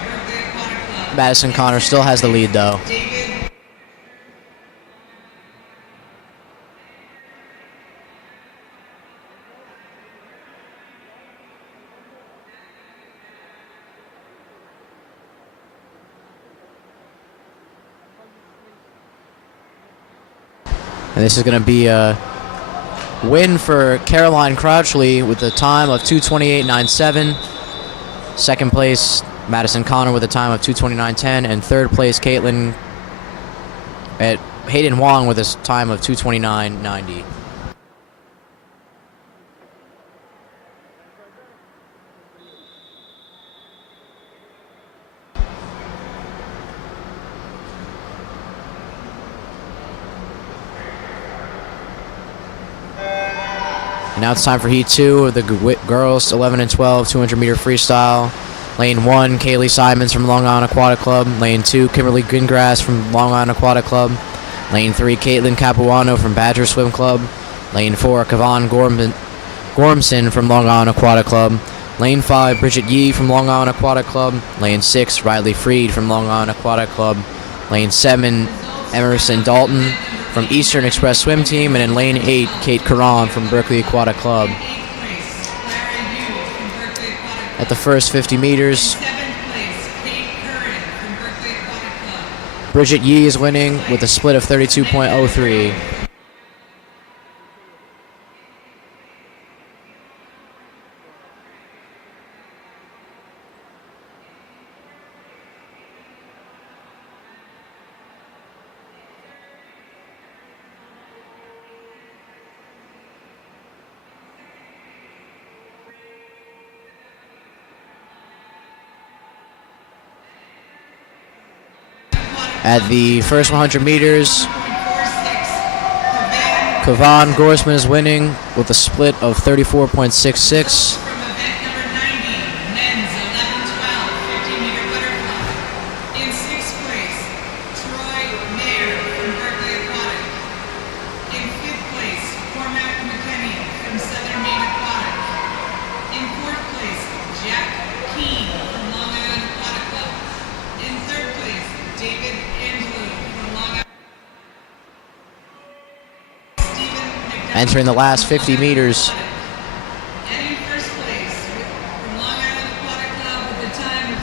Berkeley Aquatic Club. Madison Connor still has the lead, though. David And this is going to be a win for Caroline Crouchley with a time of 2:28.97. Second place, Madison Connor with a time of 2:29.10. And third place, Hayden Wong with a time of 2:29.90. And now it's time for Heat 2 of the girls 11 and 12 200-meter freestyle. Lane 1, Kaylee Simons from Long Island Aquatic Club. Lane 2, Kimberly Greengrass from Long Island Aquatic Club. Lane 3, Caitlin Capuano from Badger Swim Club. Lane 4, Kavan Gormson from Long Island Aquatic Club. Lane 5, Bridget Yee from Long Island Aquatic Club. Lane 6, Riley Freed from Long Island Aquatic Club. Lane 7, Emerson Dalton from Eastern Express Swim Team. And in Lane 8, Kate Caron from Berkeley Aquatic Club. 8th place, Clara Yu from Berkeley Aquatic Club. At the first 50 meters, 7th place, Kate Curran from Berkeley Aquatic Club. Bridget Yee is winning with a split of 32.03. At the first 100 meters, 46, Kavan Gorsman is winning with a split of 34.66. from event number 90, men's 11-12 50-meter butterfly. In 6th place, Troy Mayer from Berkeley Aquatic. In 5th place, Cormac McKinney from Southern Maine Aquatic. In 4th place, Jack Keane from Long Island Aquatic Club. In 3rd place, David Angelou from Long Island. Stephen McDonald Entering the last 50 meters, and in first place from Long Island Aquatic Club with the time of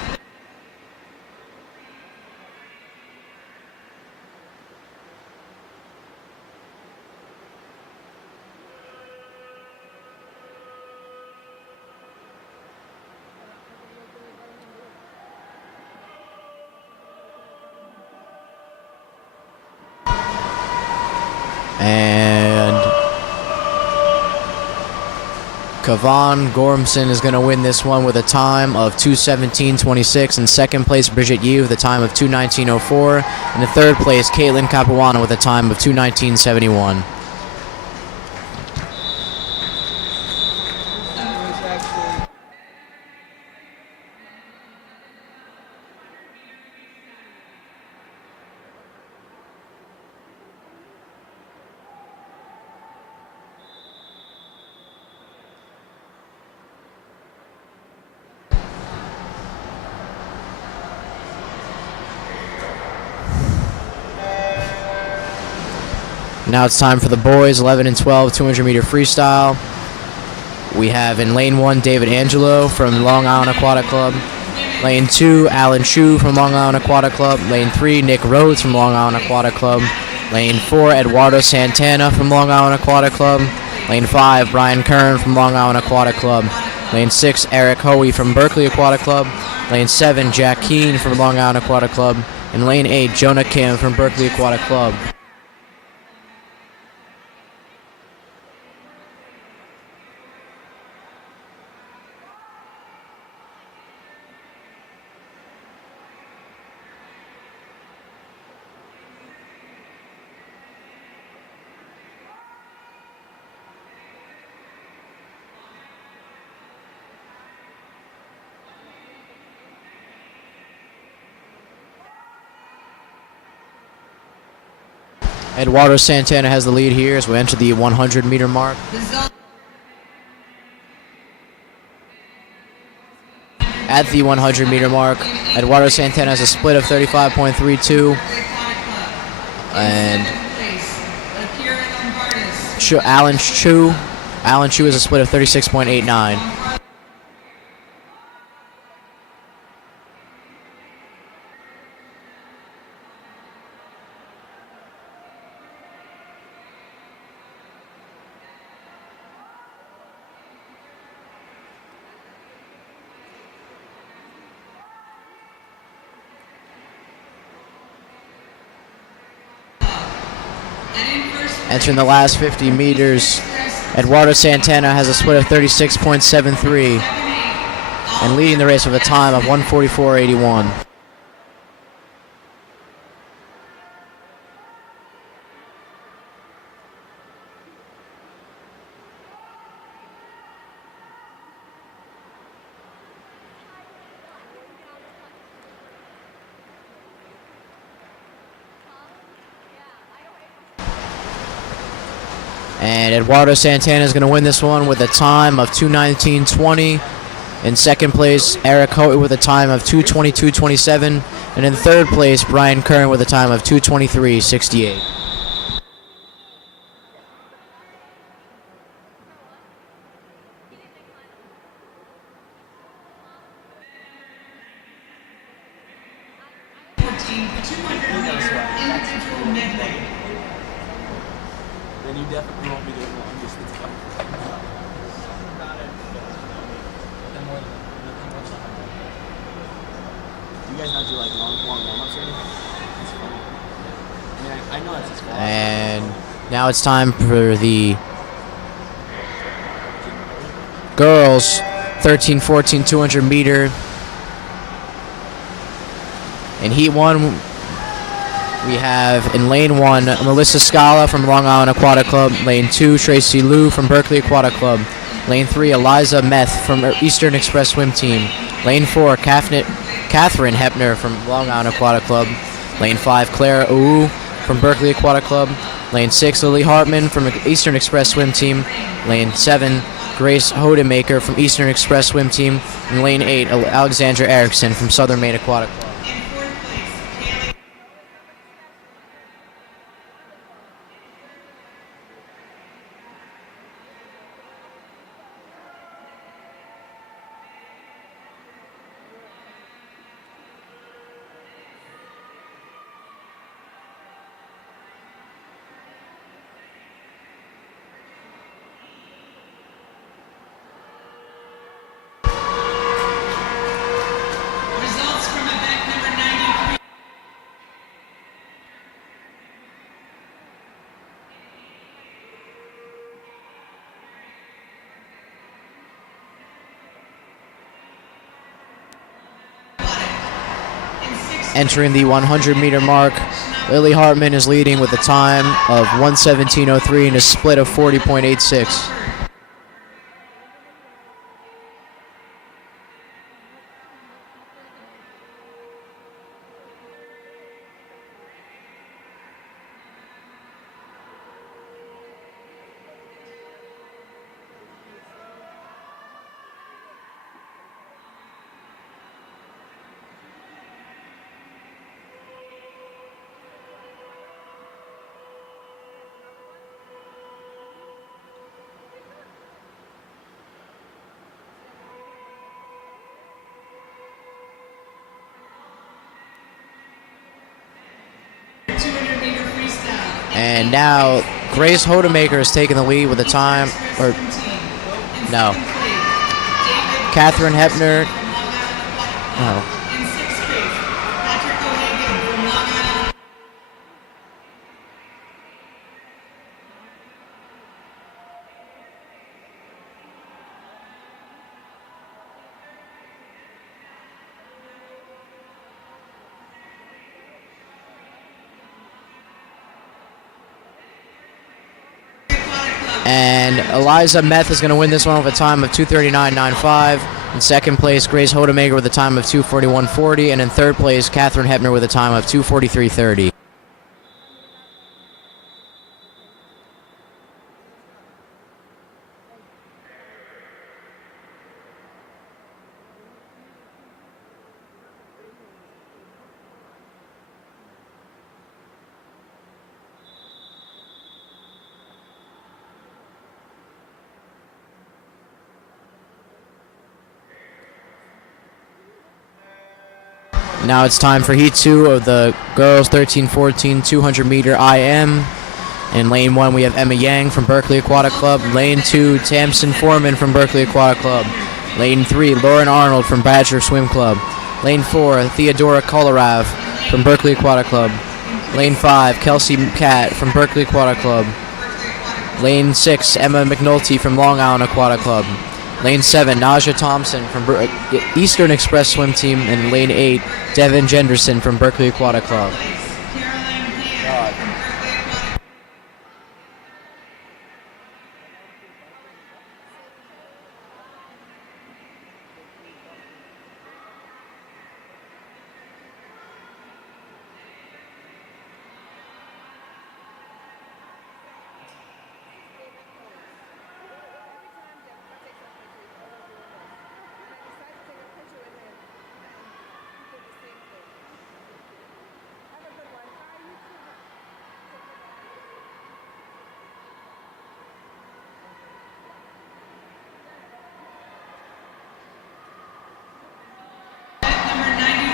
and Kavan Gormson is going to win this one with a time of 2:17.26. In second place, Bridget Yee with a time of 2:19.04. And in third place, Caitlin Capuano with a time of 2:19.71. Now it's time for the boys 11 and 12 200-meter freestyle. We have in lane 1 David Angelo from Long Island Aquatic Club. Lane 2 Alan Chu from Long Island Aquatic Club. Lane 3 Nick Rhodes from Long Island Aquatic Club. Lane 4 Eduardo Santana from Long Island Aquatic Club. Lane 5 Brian Kern from Long Island Aquatic Club. Lane 6 Eric Hoey from Berkeley Aquatic Club. Lane 7 Jack Keane from Long Island Aquatic Club. And lane 8 Jonah Kim from Berkeley Aquatic Club. Eduardo Santana has the lead here as we enter the 100-meter mark. At the 100-meter mark, Eduardo Santana has a split of 35.32, and Alan Chu has a split of 36.89. Entering the last 50 meters, Eduardo Santana has a split of 36.73 and leading the race with a time of 1:44.81. And Eduardo Santana is going to win this one with a time of 2:19.20. In second place, Eric Hote with a time of 2:22.27. And in third place, Brian Kern with a time of 2:23.68. Then you definitely won't be the one just that's coming. Do you guys not do like long warm-ups or anything? It's funny. I mean, I know that's just fun. And now it's time for the girls 13-14 200-meter. In heat 1, we have in lane 1, Melissa Scala from Long Island Aquatic Club. Lane 2, Tracy Liu from Berkeley Aquatic Club. Lane 3, Eliza Meth from Eastern Express Swim Team. Lane 4, Catherine Hepner from Long Island Aquatic Club. Lane 5, Claire Ou from Berkeley Aquatic Club. Lane 6, Lily Hartman from Eastern Express Swim Team. Lane 7, Grace Hodemaker from Eastern Express Swim Team. And Lane 8, Alexandra Erickson from Southern Maine Aquatic Club. Results from event number 93. Entering the 100-meter mark, Lily Hartman is leading with a time of 1:17.03 and a split of 40.86. And now Grace Hodemaker is taking the lead with a time, or no, Catherine Hepner. Oh. In sixth place, Patrick O'Hagan from Long Island. And Eliza Meth is going to win this one with a time of 2:39.95. In second place, Grace Hodemaker with a time of 2:41.40. And in third place, Catherine Hepner with a time of 2:43.30. Now it's time for Heat 2 of the girls 13-14 200-meter IM. In lane 1, we have Emma Yang from Berkeley Aquatic Club. Lane 2, Tamsin Foreman from Berkeley Aquatic Club. Lane 3, Lauren Arnold from Badger Swim Club. Lane 4, Theodora Kolarav from Berkeley Aquatic Club. Lane 5, Kelsey Catt from Berkeley Aquatic Club. Lane 6, Emma McNulty from Long Island Aquatic Club. Lane 7, Naja Thompson from Eastern Express Swim Team. And Lane 8, Devin Jenderson from Berkeley Aquatic Club.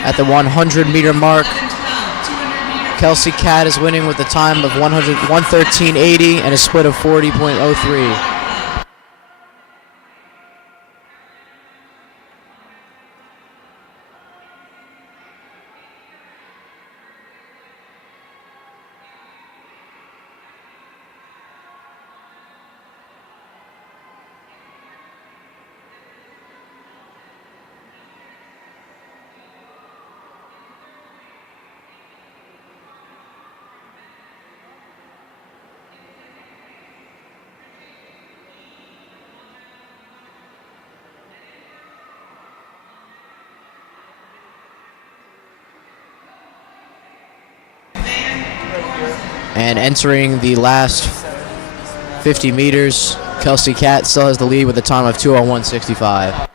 At the 100-meter mark, Kelsey Catt is winning with a time of 113.80 and a split of 40.03. And entering the last 50 meters, Kelsey Catt still has the lead with a time of 2:01.65.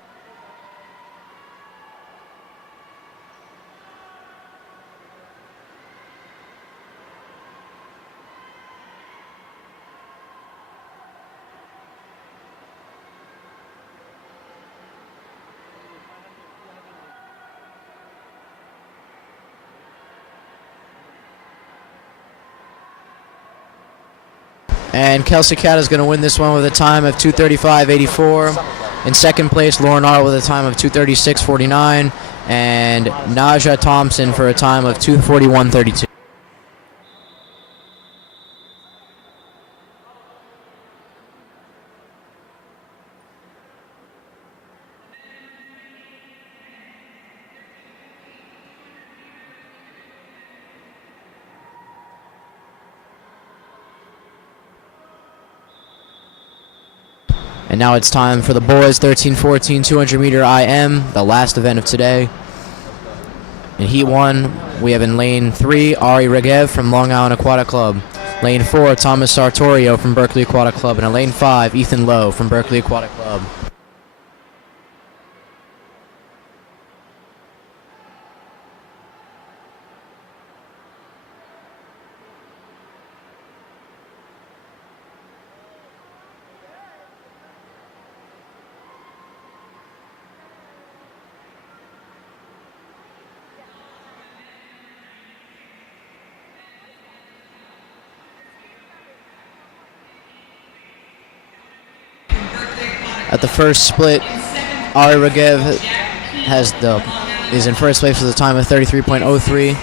And Kelsey Catt is going to win this one with a time of 2:35.84. In second place, Lauren Arnold with a time of 2:36.49. And Naja Thompson for a time of 2:41.32. And now it's time for the boys 13-14 200-meter IM, the last event of today. In Heat 1, we have in Lane 3, Ari Regev from Long Island Aquatic Club. Lane 4, Thomas Sartorio from Berkeley Aquatic Club. And in Lane 5, Ethan Lowe from Berkeley Aquatic Club. At the first split, Ari Regev is in first place with a time of 33.03.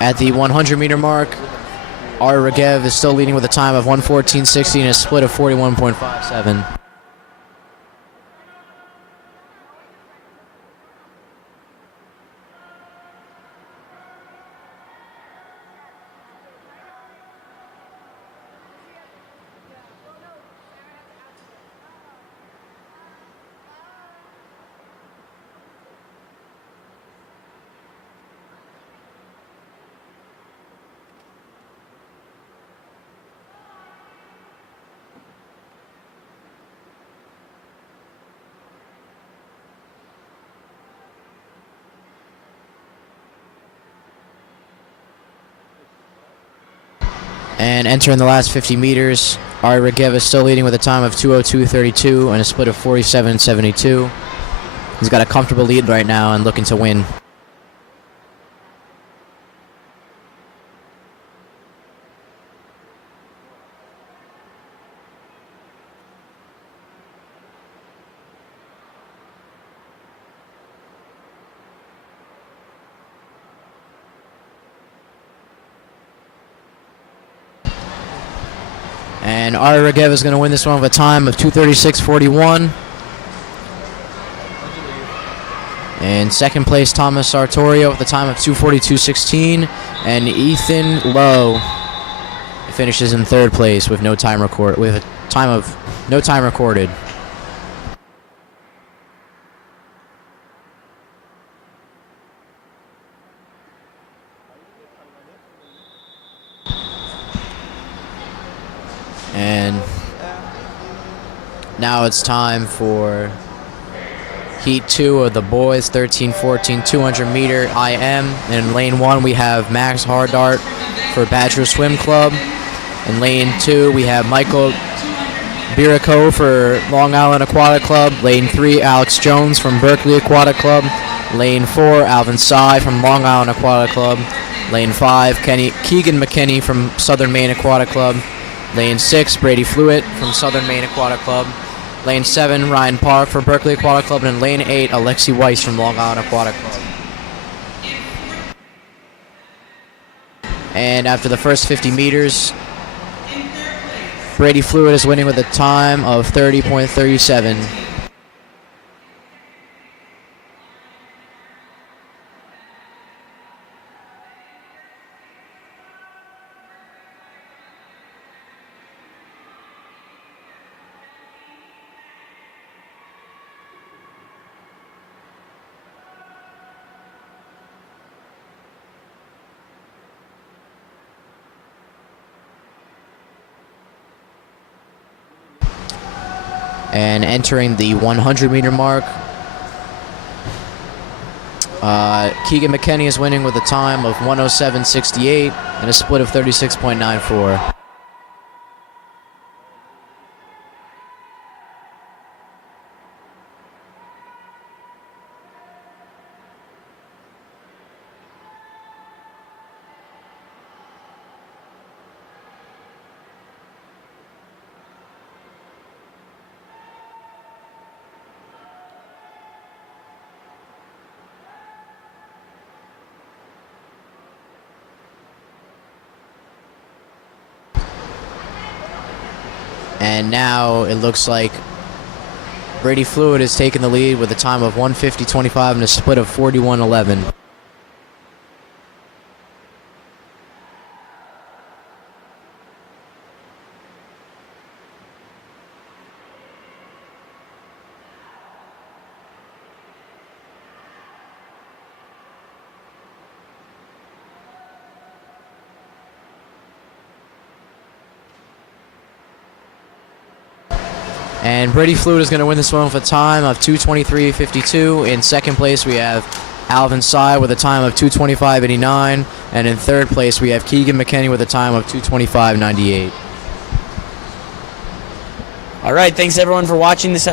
At the 100-meter mark, Ari Regev is still leading with a time of 1:14.60 and a split of 41.57. And entering the last 50 meters, Ari Regev is still leading with a time of 2:02.32 and a split of 47.72. He's got a comfortable lead right now and looking to win. And Ari Regev is going to win this one with a time of 2:36.41. In second place, Thomas Sartorio with a time of 2:42.16. And Ethan Lowe finishes in third place with no time recorded. And now it's time for Heat 2 of the boys, 13-14 200 meter IM. And in lane 1 we have Max Hardart for Badger Swim Club. In lane 2 we have Michael Birico for Long Island Aquatic Club. Lane 3 Alex Jones from Berkeley Aquatic Club. Lane 4 Alvin Sy from Long Island Aquatic Club. Lane 5 Keegan McKinney from Southern Maine Aquatic Club. Lane 6, Brady Fluitt from Southern Maine Aquatic Club. Lane 7, Ryan Park for Berkeley Aquatic Club. And in lane 8, Alexi Weiss from Long Island Aquatic Club. And after the first 50 meters, Brady Fluitt is winning with a time of 30.37. And entering the 100-meter mark, Keegan McKinney is winning with a time of 1:07.68 and a split of 36.94. And now it looks like Brady Fluitt has taken the lead with a time of 1:50.25 and a split of 41.11. And Brady Fluitt is going to win this one with a time of 2:23.52. In second place, we have Alvin Sy with a time of 2:25.89. And in third place, we have Keegan McKinney with a time of 2:25.98. All right, thanks everyone for watching this.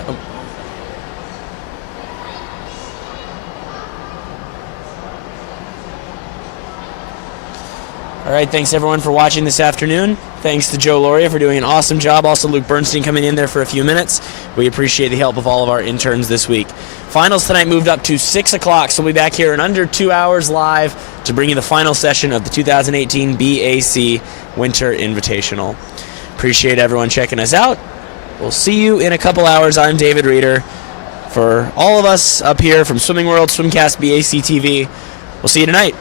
All right, thanks everyone for watching this afternoon. Thanks to Joe Loria for doing an awesome job. Also, Luke Bernstein coming in there for a few minutes. We appreciate the help of all of our interns this week. Finals tonight moved up to 6 o'clock, so we'll be back here in under 2 hours live to bring you the final session of the 2018 BAC Winter Invitational. Appreciate everyone checking us out. We'll see you in a couple hours. I'm David Reeder. For all of us up here from Swimming World, Swimcast, BAC TV, we'll see you tonight.